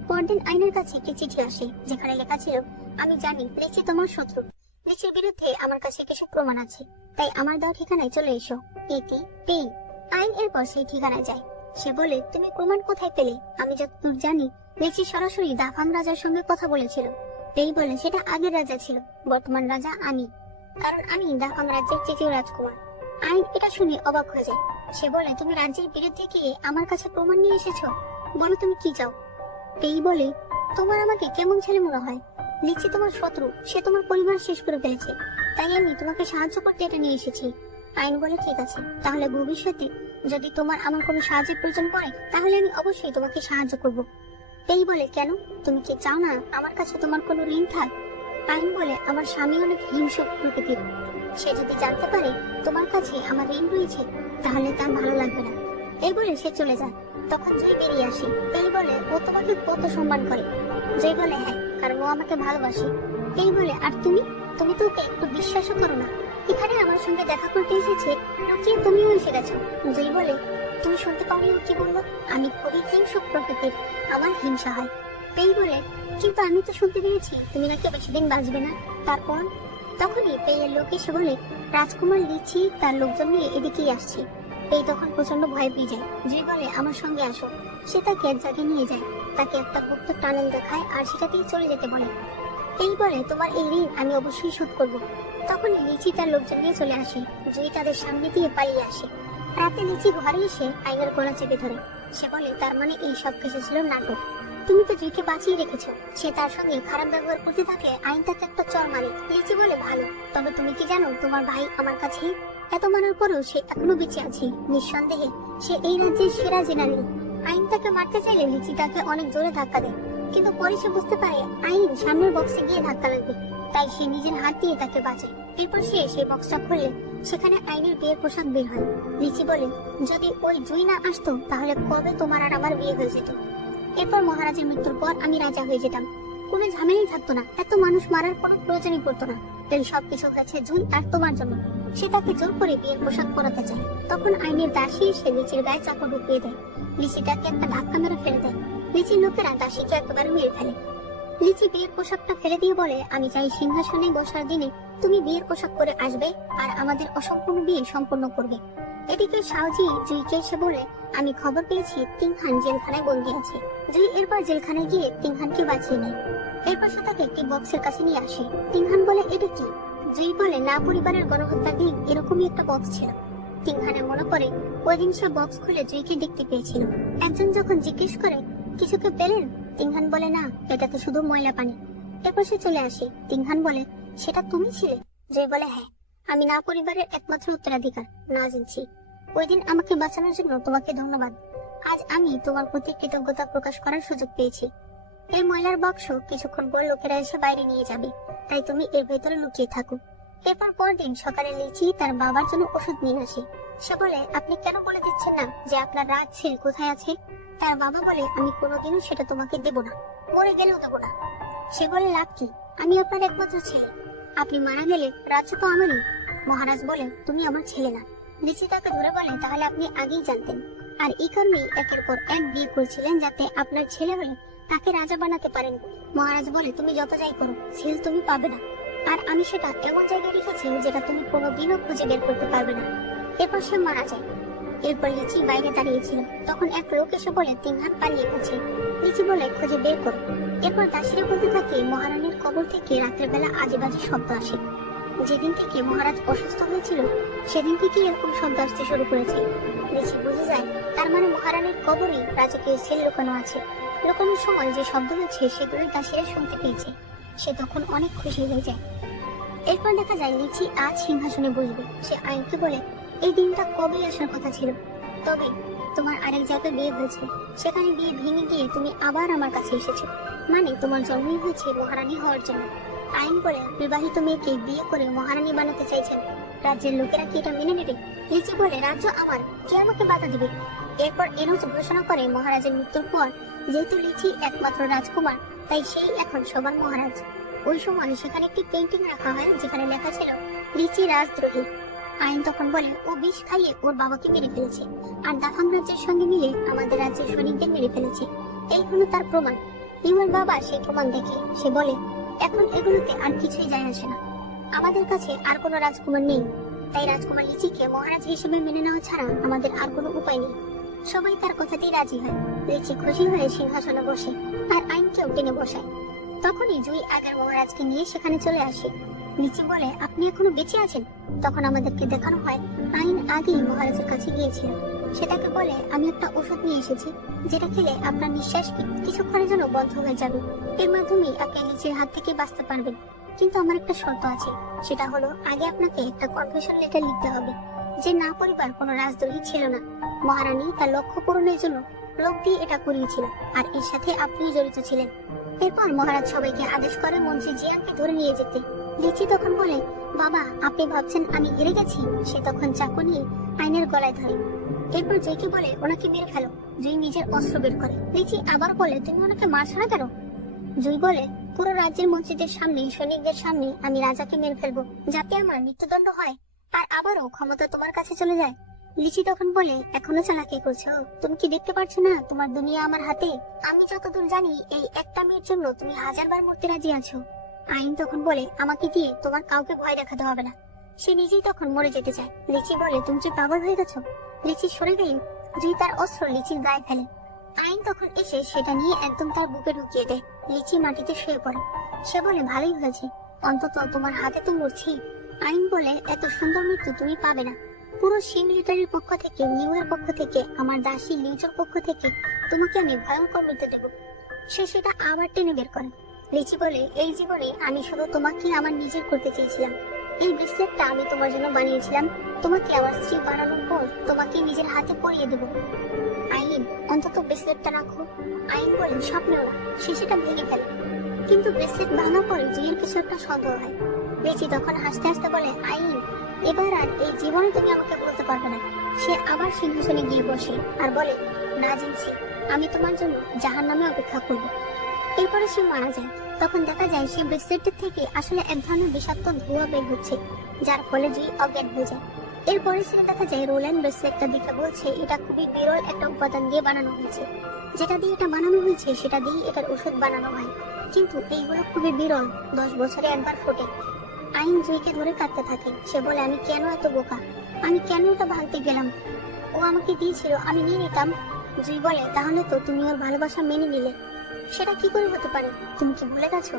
পরদিন আইনের কাছে একটি চিঠি আসে, যেখানে লেখা ছিল আমি জানি লিচি তোমার শত্রু, লিচির বিরুদ্ধে আমার কাছে কিছু প্রমাণ আছে, তাই আমার দেওয়া ঠিকানায় চলে এসো। ইতি পেই। আইন এরপর সেই ঠিকানায় যায়। সে বলে তুমি প্রমাণ কোথায় পেলে? আমি যতদূর জানি লিচি সরাসরি দাফাং রাজার সঙ্গে কথা বলেছিল। পেই বলে সেটা আগের রাজা ছিল, বর্তমান রাজা আমি, কারণ আমি দাফাং রাজ্যের তৃতীয় রাজকুমার। আইন এটা শুনে অবাক হয়ে যায়। সে বলে তুমি রাজ্যের বিরুদ্ধে গিয়ে আমার কাছে প্রমাণ নিয়ে এসেছো, বলো তুমি কি চাও? পেই বলে তোমার আমাকে কেমন ছেলে মনে হয়? লিচি তোমার শত্রু, সে তোমার পরিবার শেষ করে ফেলেছে, তাই আমি তোমাকে সাহায্য করতে এটা নিয়ে এসেছি। আইন বলে ঠিক আছে, তাহলে ভবিষ্যতে যদি তোমার আমার কোনো সাহায্যের প্রয়োজন পড়ে তাহলে আমি অবশ্যই তোমাকে সাহায্য করব। পেই বলে কেন, তুমি কি চাও না আমার কাছে তোমার কোনো ঋণ থাক? আইন বলে আমার স্বামী অনেক হিংস্র প্রকৃতির, সে যদি জানতে পারে তোমার কাছে আমার ঋণ রয়েছে তাহলে তার ভালো লাগবে না। এই বলে সে চলে যায়। তখন জয় বেরিয়ে আসে। পেই বলে ও তোমাকে কত সম্মান করে? জয় বলে হ্যাঁ, কারণ ও আমাকে ভালোবাসে। পেই বলে আর তুমি তুমি তো ওকে একটু বিশ্বাসও করো না, এখানে আমার সঙ্গে দেখা করতে এসেছে, লুকিয়ে তুমিও এসে গেছো। জয় বলে তুমি শুনতে পাওনি ও কি বললো? আমি খুবই হিংস্র প্রকৃতির, আমার হিংসা হয়। পেই বলে কিন্তু আমি তো শুনতে পেরেছি তুমি নাকি বেশি দিন বাঁচবে না। তারপর তখনই পেয়ের লোক এসে বলে রাজকুমার লিচি তার লোকজন নিয়ে এদিকেই আসছে। এই তখন প্রচন্ড ভয় পেয়ে যায়। জুই বলে আমার সঙ্গে আসো। সে তাকে এক জায়গায় নিয়ে যায়, তাকে একটা গুপ্ত টানেল দেখায় আর সেটা দিয়ে চলে যেতে বলে। এই বলে তোমার এই ঋণ আমি অবশ্যই শোধ করব। তখন লিচি তার লোকজন নিয়ে চলে আসে। জুই তাদের সামনে দিয়ে পালিয়ে আসে। রাতে লিচি ঘরে এসে আইনের গলা চেপে ধরে। সে বলে তার মানে এই সব কিছু ছিল নাটক। তুমি তো জুইকে বাঁচিয়ে রেখেছো, সে তার সঙ্গে খারাপ ব্যবহার করতে থাকলে আইন তাকে একটা চড় মারে। লিচি বলে ভালো, তবে তুমি কি জানো তোমার ভাই আমার কাছে এত মানার পরেও সে এখনো বেঁচে আছে। নিঃসন্দেহে সে এই রাজ্যের সেরা জেনারেল। আইন তাকে মারতে চাইলে লিচি তাকে অনেক জোরে ধাক্কা দেয়, কিন্তু পরে সে বুঝতে পারে আইন সামনের বক্সে গিয়ে ধাক্কা লাগবে, তাই সে নিজের হাত দিয়ে তাকে বাঁচায়। এরপর সে সেই বক্সটা খুললে সেখানে আইনের বিয়ের পোশাক বের হয়। লিচি বলে যদি ওই জুই না আসতো তাহলে কবে তোমার আর আমার বিয়ে হয়ে যেত। এরপর মহারাজের মৃত্যুর পর আমি রাজা হয়ে যেতাম, কোনো ঝামেলাই থাকতো না, এত মানুষ মারার কোনো প্রয়োজনই পড়তো না। এই সবকিছু হয়েছে জুই আর তোমার জন্য। সে তাকে জোর করে বিয়ের পোশাক পরাতে চায়। তখন আইনের দাসী এসে লিচির গায়ে চাকু ঢুকিয়ে দেয়। লিচি তাকে একটা ধাক্কা মেরে ফেলে দেয়। লিচির লোকেরা দাসীকে একেবারে মেরে ফেলে। লিচি বিয়ের পোশাকটা ফেলে দিয়ে বলে আমি চাই সিংহাসনে বসার দিনে তুমি বিয়ের পোশাক পরে আসবে আর আমাদের অসম্পূর্ণ বিয়ে সম্পন্ন করবে। এদিকে শাওজি জুইকে এসে বলে আমি খবর পেয়েছি তিংহান জেলখানায় বন্দী আছে। জুই এরপর জেলখানায় গিয়ে তিংহানকে বাঁচিয়ে নেয়। এরপর সে তাকে একটি বক্সের কাছে নিয়ে আসে। তিংহান বলে এটা কি? জুই বলে না, পরিবারের গণহত্যার দিন এরকমই একটা বক্স ছিল। তিংহানের মনে পড়ে ওই দিন সে বক্স খুলে জুইকে দেখতে পেয়েছিল। একজন যখন জিজ্ঞেস করে কিছুকে পেলেন, তিংহান বলে না, এটা তো শুধু ময়লা পানি। এরপর সে চলে আসে। তিংহান বলে সেটা তুমি ছিলে? জুই বলে হ্যাঁ, আমি না পরিবারের একমাত্র উত্তরাধিকার, না জিনছি। ওই দিন আমাকে বাঁচানোর জন্য তোমাকে ধন্যবাদ। আজ আমি তোমার প্রতি কৃতজ্ঞতা প্রকাশ করার সুযোগ পেয়েছি। এই ময়লার বাক্স কিছুক্ষণ পর লোকেরা এসে বাইরে নিয়ে যাবে, তাই তুমি এর ভেতরে লুকিয়ে থাকো। এরপর পরদিন সকালে লিচি তার বাবার জন্য ওষুধ নিয়ে আসে। সে বলে আপনি কেন বলে দিচ্ছেন না যে আপনার রাজ ছেলে কোথায় আছে? তার বাবা বলে আমি কোনোদিনও সেটা তোমাকে দেব না, মরে গেলেও দেব না। সে বলে লাভ কি, আমি আপনার একমাত্র ছেলে, আপনি মারা গেলে রাজ্য তো আমারই। মহারাজ বলে তুমি আমার ছেলে না। লিচি তাকে ধরে বলে তাহলে আপনি আগেই জানতেন, আর এই কারণেই একের পর এক বিয়ে করছিলেন যাতে আপনার ছেলে হলে তাকে রাজা বানাতে পারেন। মহারাজ বলে তুমি যত যাই করো ছেলে তুমি পাবে না, আর আমি সেটা এমন জায়গায় রেখেছি যেটা তুমি কোনোদিনও খুঁজে বের করতে পারবে না। এরপর সে মারা যায়। এরপর লিচি বাইরে দাঁড়িয়েছিল, তখন এক লোক এসে বলে তিংহান পালিয়ে গেছে। লিচি বলে খুঁজে বের করো। এরপর দাসীরা বলতে থাকে মহারানীর কবর থেকে রাতের বেলা আজে বাজে শব্দ আসে। যেদিন থেকে মহারাজ অসুস্থ হয়েছিল সেদিন থেকে এরকম শব্দ আসতে শুরু করেছে। লিচি বুঝে যায় তার মানে মহারানীর কবরে রাজকীয় সেল লুকানো আছে। লুকানোর সময় যে শব্দ হচ্ছে সেগুলো দাসীরা শুনতে পেয়েছে। সে তখন অনেক খুশি হয়ে যায়। এরপর দেখা যায় লিচি আজ সিংহাসনে বসবে। সে আইনকে বলে এই দিনটা কবে আসার কথা ছিল, তবে তোমার আরেক জায়গায় বিয়ে হয়েছে, সেখানে বিয়ে ভেঙে গিয়ে তুমি আবার আমার কাছে এসেছো, মানে তোমার জন্মই হয়েছে মহারানী হওয়ার জন্য। আইন বলে বিবাহিত মেয়েকে বিয়ে করে মহারানী বানাতে চাইছেন, রাজ্যের লোকেরা কি এটা মেনে নেবে? লিচি বলে রাজ্য আমার, কে আমাকে বাধা দিবে? এরপর এনুজ ঘোষণা করে মহারাজের মৃত্যুর পর যেহেতু লিচি একমাত্র রাজকুমার তাই সেই এখন সবার মহারাজ। ওই সময় সেখানে একটি পেন্টিং রাখা হয় যেখানে লেখা ছিল লিচি রাজদ্রোহী। আইন তখন বলে ও বিষ খাইয়ে ওর বাবাকে মেরে ফেলেছে, আর দাফাং রাজ্যের সঙ্গে মিলে আমাদের রাজ্যের সৈনিকদের মেরে ফেলেছে। এই হলো তার প্রমাণ। ইউর বাবা সেই প্রমাণ দেখে সে বলে এখন এগুলোতে আর কিছুই যায় আসে না, আমাদের কাছে আর কোনো রাজকুমার নেই, তাই রাজকুমার লিচিকে মহারাজ হিসেবে মেনে নেওয়া ছাড়া আমাদের আর কোনো উপায় নেই। সবাই তার কথাতেই রাজি হয়। লিচি খুশি হয়ে সিংহাসনে বসে আর আইনকেও টেনে বসায়। তখনই জুই আগের মহারাজকে নিয়ে সেখানে চলে আসে। লিচি বলে আপনি এখনো বেঁচে আছেন? তখন আমাদেরকে দেখানো হয় আইন আগেই মহারাজের কাছে গিয়েছিল। সে তাকে বলে আমি একটা ওষুধ নিয়ে এসেছি যেটা খেলে আপনার নিঃশ্বাস কিছুক্ষণের জন্য বন্ধ হয়ে যাবে, এর মাধ্যমে আপনি লিচির হাত থেকে বাঁচতে পারবেন। কিন্তু আমার একটা শর্ত আছে, সেটা হলো আগে আপনাকে একটা কনফেশন লেটার লিখতে হবে যে না পরিবার কোনো রাজদ্রোহী ছিল না, মহারানী তার লক্ষ্য পূরণের জন্য লোক দিয়ে এটা করিয়েছিল, আর এর সাথে আপনিও জড়িত ছিলেন। এরপর মহারাজ সবাইকে আদেশ করে মন্ত্রী জিয়ানকে ধরে নিয়ে যেতে। লিচি তখন বলে বাবা আপনি ভাবছেন আমি হেরে গেছি? সে তখন চাকু নিয়ে আইনের গলায় ধরে। এরপর জয়কে বলে ওনাকে মেরে ফেলো। জুই নিজের অস্ত্র বের করে। লিচি আবার বলে তুমি ওনাকে মারছো না কেন? জুই বলে পুরো রাজ্যের মন্ত্রীদের সামনে সৈনিকদের সামনে আমি রাজাকে মেরে ফেলবো যাতে আমার মৃত্যুদণ্ড হয় আর আবারও ক্ষমতা তোমার কাছে চলে যায়। লিচি তখন বলে এখনো চালাকি করছো? তুমি কি দেখতে পারছো না তোমার দুনিয়া আমার হাতে? আমি যতদূর জানি এই একটা মেয়ের জন্য তুমি 1000বার মরতে রাজি আছো। আইন তখন বলে আমাকে দিয়ে তোমার কাউকে ভয় দেখাতে হবে না। সে নিজেই তখন মরে যেতে চায়। লিচি বলে তুমি কি পাগল হয়ে গেছো? লিচি সরে গেলে জুই তার অস্ত্র লিচির গায়ে ফেলে। আইন তখন এসে সেটা নিয়ে একদম তার বুকে ঢুকিয়ে দেয়। লিচি মাটিতে শুয়ে পড়ে। সে বলে, ভালোই হয়েছে, অন্তত তোমার হাতে তো মরছি। আইন বলে, এত সুন্দর মৃত্যু তুমি পাবে না। পুরো সি মিলিটারির পক্ষ থেকে, নিউ এর পক্ষ থেকে, আমার দাসী লিচুর পক্ষ থেকে তোমাকে আমি ভয়ঙ্কর মৃত্যু দেব। সে সেটা আবার টেনে বের করে। লিচি বলে, এই জীবনে আমি শুধু তোমাকে আমার নিজের করতে চেয়েছিলাম। এই ব্রেসলেটটা আমি তোমার জন্য বানিয়েছিলাম। তোমাকে আমার স্ত্রী বানানোর পর তোমাকে নিজের হাতে পরিয়ে দেব। আইন, অন্তত ব্রেসলেটটা রাখো। আইন বলে, স্বপ্নেও না। সে সেটা ভেঙে ফেলে। কিন্তু ব্রেসলেট ভাঙার পরে জুইয়ের কিছু একটা সন্দেহ হয়। লিচি তখন হাসতে হাসতে বলে, আইন, এবার আর এই জীবনে তুমি আমাকে বলতে পারবে না। সে আবার সিংহাসনে গিয়ে বসে আর বলে, না জিনছি, আমি তোমার জন্য জাহান্নামে অপেক্ষা করব। এরপরে সে মারা যায়। তখন দেখা যায় সে ব্রেসলেটের থেকে আসলে এক ধরনের বিষাক্ত ধোঁয়া বের হচ্ছে, যার ফলে জুই অজ্ঞান হয়ে যায়। এরপরে সে দেখা যায় রোল্যান্ড ব্রেসলেটটা দেখে বলছে এটা খুবই বিরল একটা উপাদান দিয়ে বানানো হয়েছে। যেটা দিয়ে এটা বানানো হয়েছে সেটা দিয়ে এটার ওষুধ বানানো হয়, কিন্তু এইগুলো খুবই বিরল, 10 বছরে একবার ফোটে। আইন জুইকে ধরে কাঁদতে থাকে। সে বলে, আমি কেন এত বোকা, আমি কেন ওটা ভাঙতে গেলাম? ও আমাকে দিয়েছিল, আমি নিয়ে নিতাম। জুই বলে, তাহলে তো তুমি ওর ভালোবাসা মেনে নিলে। সেটা কি করে হতে পারে? তুমি কি ভুলে গেছো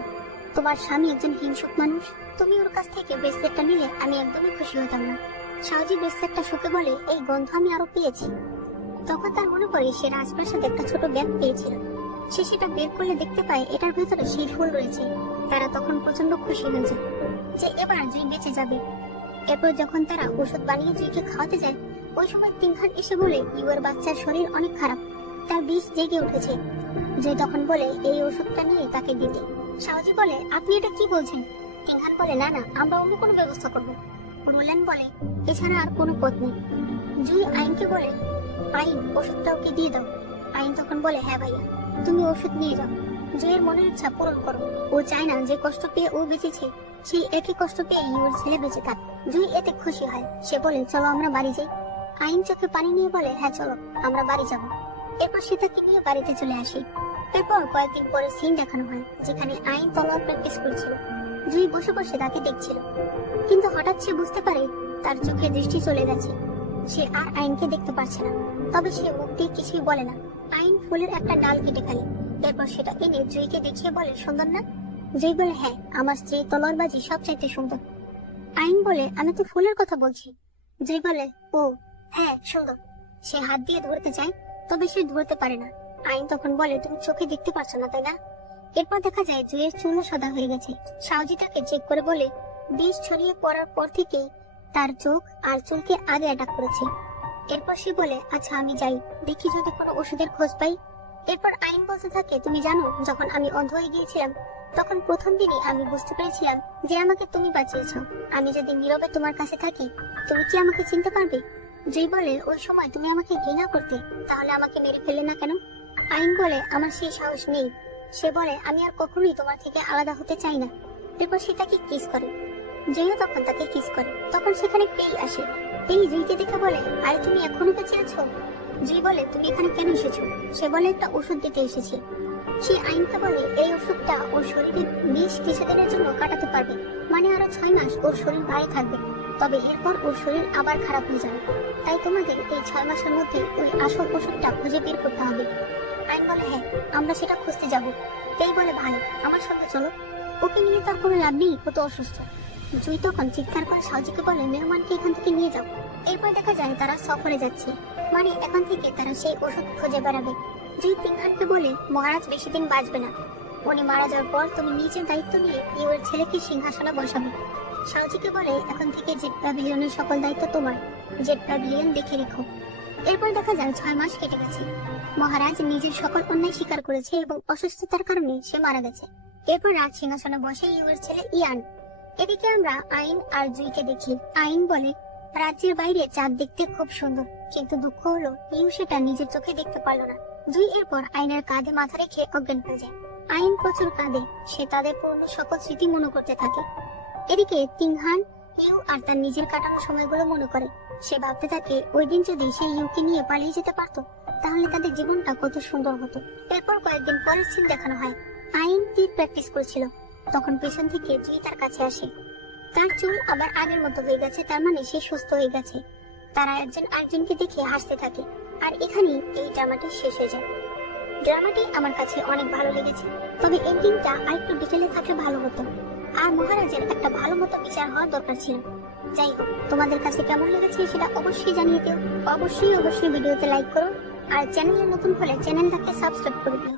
তোমার স্বামী একজন হিংসুক মানুষ? তুমি ওর কাছ থেকে ব্রেসলেটটা নিলে আমি একদমই খুশি হতাম না। সাহজি ব্রেসলেটটা শুকে বলে, এই গন্ধ আমি আরো পেয়েছি। তখন তার মনে পড়ে সে রাজপ্রাসাদে একটা ছোট ব্যাগ পেয়েছিল। সে সেটা বের করলে দেখতে পায় এটার ভেতরে সেই ফুল রয়েছে। তারা তখন প্রচন্ড খুশি হয়েছে যে এবার জুই বেঁচে যাবে। এরপর যখন তারা ওষুধ বানিয়ে জুইকে খাওয়াতে যায়, ওই সময় তিনখান এসে বলে, ইউর বাচ্চার শরীর অনেক খারাপ, তার বিষ জেগে উঠেছে। জুই তখন বলে এই ওষুধটা নিয়ে তাকে দিতে। সাহজি বলে, আপনি এটা কি বলছেন? তিনখান বলে, না না, আমরা অন্য কোনো ব্যবস্থা করবো। রোল্যান্ড বলে, এছাড়া আর কোনো পথ নেই। জুই আইনকে বলে, আইন, ওষুধটা ওকে দিয়ে দাও। আইন তখন বলে, হ্যাঁ ভাইয়া, তুমি ওষুধ নিয়ে যাও। জুইয়ের মনের ইচ্ছা পূরণ করো। ও চায় না যে কষ্ট পেয়ে ও বেঁচেছে সেই একই কষ্ট পেয়ে ইউর ছেলে বেঁচে থাক। জুই এতে খুশি হয়। সে বলে, চলো আমরা বাড়ি যাই। আইন চোখে পানি নিয়ে বলে, হ্যাঁ চলো, আমরা বাড়ি যাবো। এরপর সে তাকে নিয়ে বাড়িতে চলে আসে। এরপর কয়েকদিন পরে সিন দেখানো হয় যেখানে আইন তলোয়ার প্র্যাকটিস করছিল। জুই বসে বসে তাকে দেখছিল, কিন্তু হঠাৎ সে বুঝতে পারে তার চোখে দৃষ্টি চলে গেছে। সে আর আইনকে দেখতে পারছে না, তবে সে মুখ দিয়ে কিছুই বলে না। আইন ফুলের একটা ডাল কেটে ফেলে। এরপর সেটা এনে জুইকে দেখিয়ে বলে, সুন্দর না? জুই বলে, হ্যাঁ, আমার স্ত্রী তলোয়ারবাজি সবচাইতে সুন্দর। আইন বলে, আমি তো ফুলের কথা বলছি। জুই বলে, ও হ্যাঁ, সুন্দর। সে হাত দিয়ে ধরতে চায়, তবে সে ধরতে পারে না। আইন তখন বলে, তুমি চোখে দেখতে পাচ্ছ না, তাই না? এরপর দেখা যায় জুইয়ের চুলও সাদা হয়ে গেছে। সাউজি তাকে চেক করে বলে, বিষ ছড়িয়ে পড়ার পর থেকেই তার চোখ আর চুলকে আগে অ্যাটাক করেছে। এরপর সে বলে, আচ্ছা আমি যাই, দেখি যদি কোনো ওষুধের খোঁজ পাই। এরপর আইন বলতে থাকে, তুমি জানো, যখন আমি অন্ধ হয়ে গিয়েছিলাম তখন প্রথম দিনই আমি বুঝতে পেরেছিলাম যে আমাকে তুমি বাঁচিয়েছ। আমি যদি নীরবে তোমার কাছে থাকি, তুমি কি আমাকে চিনতে পারবে? জুই বলে, ওই সময় তুমি আমাকে ঘৃণা করতে, তাহলে আমাকে মেরে ফেললে না কেন? আইন বলে, আমার সেই সাহস নেই। সে বলে, আমি আর কখনোই তোমার থেকে আলাদা হতে চাই না। এরপর সে তাকে কিস করে। জুইও তখন তাকে কিস করে। তখন সেখানে পেই আসে। পেই জুইকে দেখে বলে, আরে তুমি এখনো বেঁচে আছো? জুই বলে, তুমি এখানে কেন এসেছো? সে বলে, একটা ওষুধ দিতে এসেছি। সে আইনকে বলে, এই ওষুধটা ওর শরীরে বেশ কিছুদিনের জন্য কাটাতে পারবে, মানে আরো 6 মাস ওর শরীর ভালো থাকবে। তবে এরপর ওর শরীর আবার খারাপ হয়ে যাবে। তাই তোমাদের এই 6 মাসের মধ্যে ওই আসল ওষুধটা খুঁজে বের করতে হবে। আইন বলে, হ্যাঁ, আমরা সেটা খুঁজতে যাব। এই বলে, ভালো, আমার সঙ্গে চলো। ওকে নিয়ে তার কোনো লাভ নেই, ও তো অসুস্থ। জুই তখন চিৎকার করে সাউজিকে বলে, মেহমানকে এখান থেকে নিয়ে যাও। এরপর দেখা যায় তারা সফরে যাচ্ছে, মানে এখন থেকে তারা সেই ওষুধ খুঁজে বেড়াবে। জুই তিনখানকে বলে, মহারাজ বেশি দিন বাঁচবে না। উনি মারা যাওয়ার পর তুমি নিজের দায়িত্ব নিয়ে ইউর ছেলেকে সিংহাসনে বসাবে। সাউজিকে বলে, এখন থেকে জেট প্যাভিলিয়নের সকল দায়িত্ব তোমার। জেট প্যাভিলিয়ন দেখে রেখো। এরপর দেখা যায় 6 মাস কেটে গেছে। মহারাজ নিজের সকল অন্যায় স্বীকার করেছে এবং অসুস্থতার কারণে সে মারা গেছে। এরপর রাজ সিংহাসনে বসে ইউর ছেলে ইয়ান। এদিকে আমরা আইন আর জুইকে দেখি। আইন বলে, রাজ্যের বাইরে চাঁদ দেখতে খুব সুন্দর, কিন্তু দুঃখ হলো ইউ সেটা নিজের চোখে দেখতে পারলো না। জুই এরপর আইনের কাঁধে মাথা রেখে অজ্ঞান হয়ে যায়। আইন প্রচুর কাঁদে। সে তাদের পুরনো সকল স্মৃতি মনে করতে থাকে। এদিকে তিংহান ইউ আর তার নিজের কাটানো সময়গুলো মনে করে। সে ভাবতে থাকে, ওই দিন যদি সে ইউকে নিয়ে পালিয়ে যেতে পারতো, তাহলে তাদের জীবনটা কত সুন্দর হতো। এরপর কয়েকদিন পরের সিন দেখানো হয়। আইন তীর প্র্যাকটিস করেছিল। তখন পেছন থেকে জুই তার কাছে আসে। তার চুল আবার আগের মতো হয়ে গেছে, তার মানে সে সুস্থ হয়ে গেছে। তারা একজন আরেকজনকে দেখে হাসতে থাকে। আর এখানেই এই ড্রামাটি শেষ হয়ে যায়। ড্রামাটি আমার কাছে অনেক ভালো লেগেছে, তবে এন্ডিংটা আরেকটু ডিটেলে থাকলে ভালো হতো। আর মহারাজের একটা ভালো মতো বিচার হওয়া দরকার ছিল। যাই হোক, তোমাদের কাছে কেমন লেগেছে সেটা অবশ্যই জানিয়ে দিও। অবশ্যই ভিডিওতে লাইক করো, আর চ্যানেলে নতুন হলে চ্যানেলটাকে সাবস্ক্রাইব করে দিও।